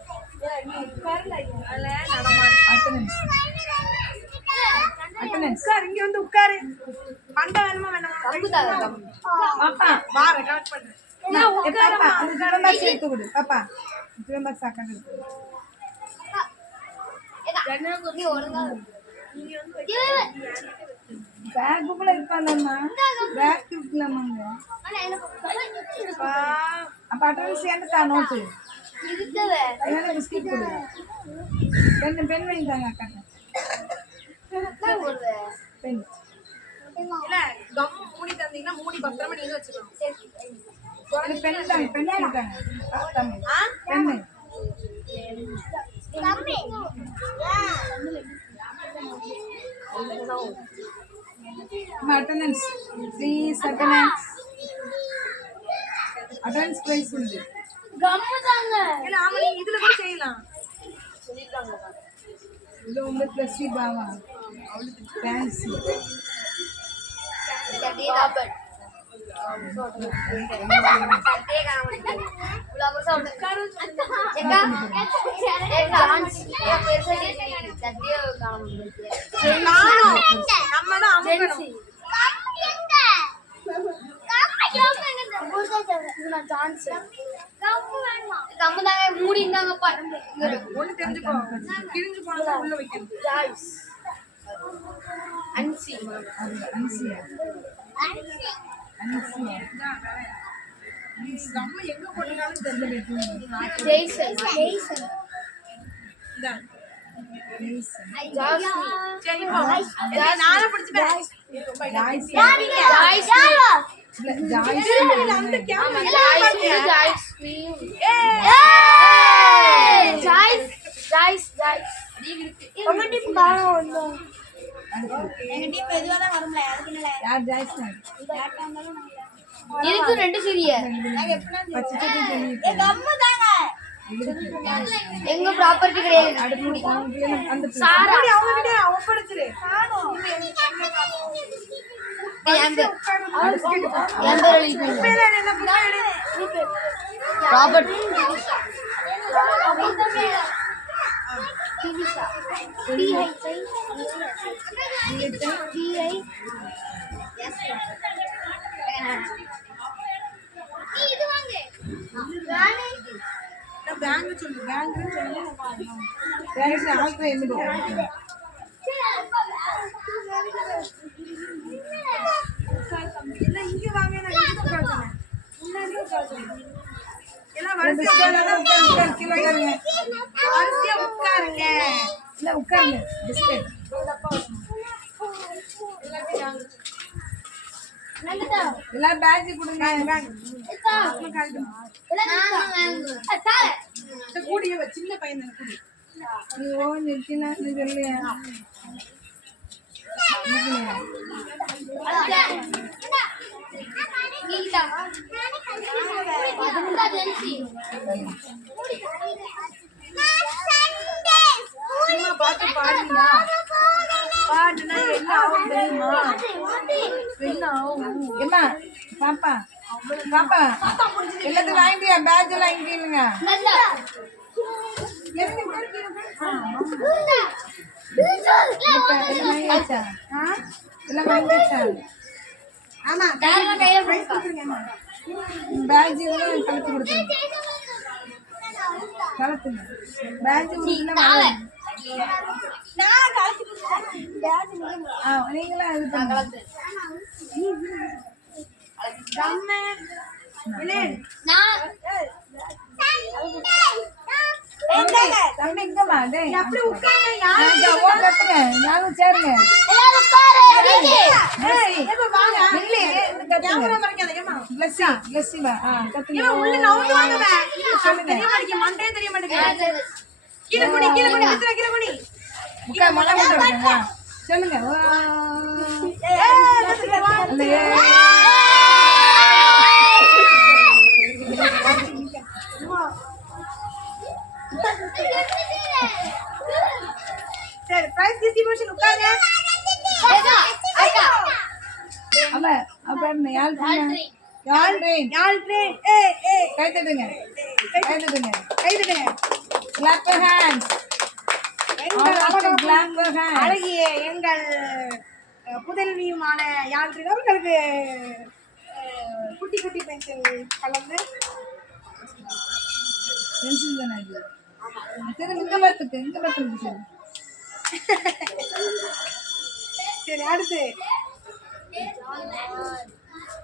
நீ உட்காருல அதனால நடமாடு அட்டண்டன்ஸ் அட்டண்டன்ஸ் உட்கார் இங்க வந்து உட்காரு பண்ட வேணுமா வேணாமா கம்மு தாங்க கம்மு பாப்பா வார கனெக்ட் பண்ணு பாப்பா அந்த டிஃபன் பாக்ஸ் எடுத்து கொடு பாப்பா டிஃபன் பாக்ஸ் அக்கா எடுத்து கொடு. நீ ஒழுங்கா பேக்குக்குள்ள இருப்பாங்கம்மா பேக் இருக்கலாமாங்க அப்ப அட்ரஸ் சேர்ந்துட்டா நோட்டு இருக்குவே அதனால பிஸ்கட் கொடு பெண் வாங்கி தாங்க அக்கா போடுவே பெண் இல்ல கம் மூடி தந்தீங்கன்னா மூடி பத்திரமா நீங்க வச்சுக்கலாம். அது பெண் தாங்க பெண் கொடுத்தாங்க தமிழ் பெண்ணு அட்டண்டன்ஸ் ப்ளீஸ் அட்டண்டன்ஸ் ப்ரைஸ் உண்டு கம்மு தாங்க இல்ல ஆமா நீங்க இதுல கூட செய்யலாம். இது உங்க ப்ளஸ் சி பாவா அவளுக்கு ஃபேன்சி சட்டே காப்பட் சட்டே காப்பட் உலக சவுண்ட் ஏக்கா டான்ஸ் பெருசா சட்டே காப்பட் நம்ம தான் அமுக்கணும். கம்மு தாங்க மூடி இருந்தாங்கப்பா ஒண்ணு தெரிஞ்சுக்கோ கிழிஞ்சு போனதா உள்ள வைக்கணும். ஜாய்ஸ் அன்சி அன்சியா அன்சியா நம்ம எங்க போட்டாலும் தெரிஞ்சு ஜெய்சன் ஜெய்சன் இந்தா. ஜாஸ்மி சரி போ. நானே பிடிச்சுப்பேன். ஜாய்ஸ் ஜாய்ஸ் ஜாய்ஸ் அந்த கேமரா ஜாய்ஸ்மி ஜாய்ஸ் ஜாய்ஸ் ஜாய்ஸ் உங்க டீம் காணோம் ஒண்ணு எங்க டீம் எதுவா தான் வரும்ல அதுக்குனல யார் ஜாய்ஸ் இதுக்கு ரெண்டு சீரிய பச்சை சட்டை பண்ணி கம்மு தாங்க எங்க ப்ராப்பர்ட்டி கிடையாது அந்த சாரா அவங்க கிட்ட ஒப்படைச்சிரு. ப்ராப்பர்ட்டி பேங்க் சொல்லு பேங்க் சொல்லு. பேங்க் ஆல்ட்ரா என்னது எல்லாம் இங்க வாங்க நான் இங்க உட்கார்றேன். முன்னாடி உட்கார்றேன். எல்லாம் ரெண்டு வரிசையா ஸ்கேல் உட்காருங்க கீழே உட்காருங்க வரிசையா உட்காருங்க. இல்ல உட்காருங்க பிஸ்கட் எல்லாம் பேட்ஜ் கொடுங்க இந்த கூடிய வச்சு சின்ன பையன் தானே கூடி. ஐயோ நிறுத்தினா இல்லையா சும்மா பாட்டு பாடுங்களா? பாட்டுனா என்ன ஆகும் தெரியுமா? என்ன ஆகும்? ஏம்மா பாப்பா பாப்பா எல்லாத்தையும் வாங்கிட்டியா பேட்ஜ் எல்லாம் வாங்கிட்டீங்க எல்லாம் வாங்கியாச்சா எல்லாம் வாங்கியாச்சா ஆமா பேட்ஜ் கலத்து கொடுத்துருங்க கலத்துங்க பேட்ஜ் நீங்களும் இது பண்ணுங்க தம்பி இங்கம்மா டேய் அப்படி உட்காருங்க. கட்டுங்க நானும் சேருங்க கேமரா மறைக்காத. ஏம்மா? கத்துங்க உள்ள நவுந்து வாங்க. தெரிய மாட்டேங்குது. மண்டையே தெரிய மாட்டேங்குது. கீழே குனி, கீழே குனி, மித்ரா கீழே குனி. மழை போட்டுருங்க சொல்லுங்க அந்த சரி, prize distribution உட்காருங்க. அப்புறம் யாழ் ட்ரெயின் கை தட்டுங்க கை தட்டுங்க கை தட்டுங்க. clap your hands clap your hands அழகிய எங்கள் புதல்வியுமான யாழ்த்தின் அவர்களுக்கு குட்டி குட்டி பென்சில் கலந்து பென்சில் தானே இது சரி இங்க பார்த்துக்கு சரி சரி அடுத்து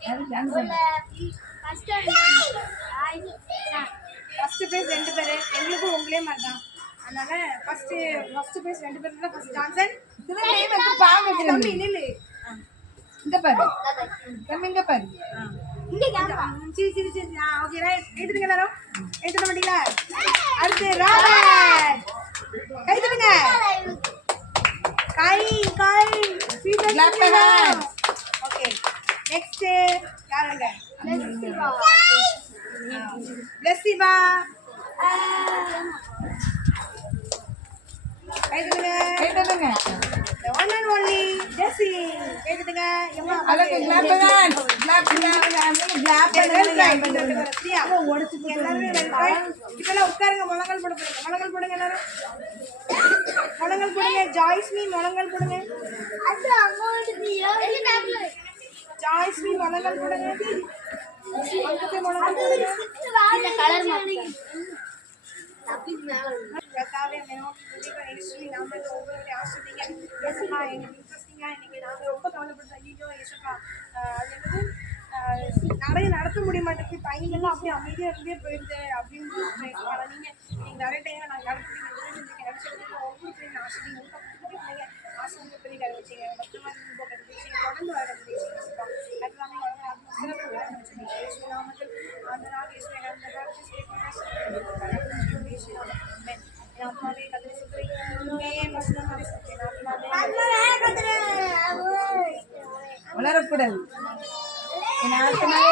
அது டான்ஸ் பண்ணு ஃபர்ஸ்ட் ப்ரைஸ் 2 பேர் எங்களுக்கும் உங்களே மாதிரி தான் அதனால ஃபர்ஸ்ட் ப்ரைஸ் 2 பேர் தான் ஃபர்ஸ்ட் ஜான்சன் இதுல நேம் வந்து பாம் வைக்கிறது தம்பி நில்லு இங்க பாரு தம்பி இங்க பாரு சரி ஓகே ரைட் எழுதுங்க எல்லாரும் எழுத மாட்டீங்களா அடுத்து ராபர்ட் எழுதுங்க கை Clap your hands. Okay next யாருங்க பிளஸிபா எழுதுங்க கேட்டதுங்க the one and only ஜெசி எழுதுங்க எம்மா அலக்கு clap your hands clap பண்ணுங்க பிரியா உடைச்சு எல்லாரும் இப்பெல்லாம் உட்காருங்க முழங்கால் போடுங்க எல்லாரும் முழங்கால் போடுங்க ஜாய்ஸ்மி முழங்கால் போடுங்க ஜாய்ஸ்மி முழங்கால் போடுங்க பக்கத்து முழங்கால் போடுங்க கர்த்தாவே நோக்கி துதிக்க இயேசுவின் நாமத்தில் ஒவ்வொருவரை ஆசீர்வதிங்க இயேசுப்பா எங்களுக்கு இன்ட்ரெஸ்டிங்கா இன்னைக்கு நாங்க ரொம்ப கவலைப்படுறோம் ஐயோ இயேசுப்பா அது என்னது நிறைய நடத்த முடிய மாட்டேங்குது பையன்லாம் அப்படியே அமைதியாக இருந்தே போயிடுது அப்படின்னு ஆனால் நீங்கள் நிறைய டைம் நாங்கள் நடத்துறீங்க நினச்சிருக்கீங்க ஒவ்வொரு பிள்ளைங்க ஆசிரியங்க பிள்ளைங்க ஆசிரியங்க பிள்ளைங்க வச்சிங்க மொத்தமாக வச்சிங்க தொடர்ந்து வர இயேசுப்பா எல்லாமே சிறப்பு வச்சுருக்கீங்க இயேசு நாமத்தில் அந்த நாள் இயேசு அம்மாவே கத்திரி சுத்துறீங்க பசங்க வளரக்கூடாது நாத்தனாவே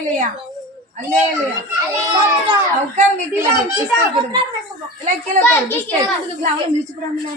இல்லையா உட்காருங்க கீழே கீழே கீழே அவனும் மிதிச்சு போடாமல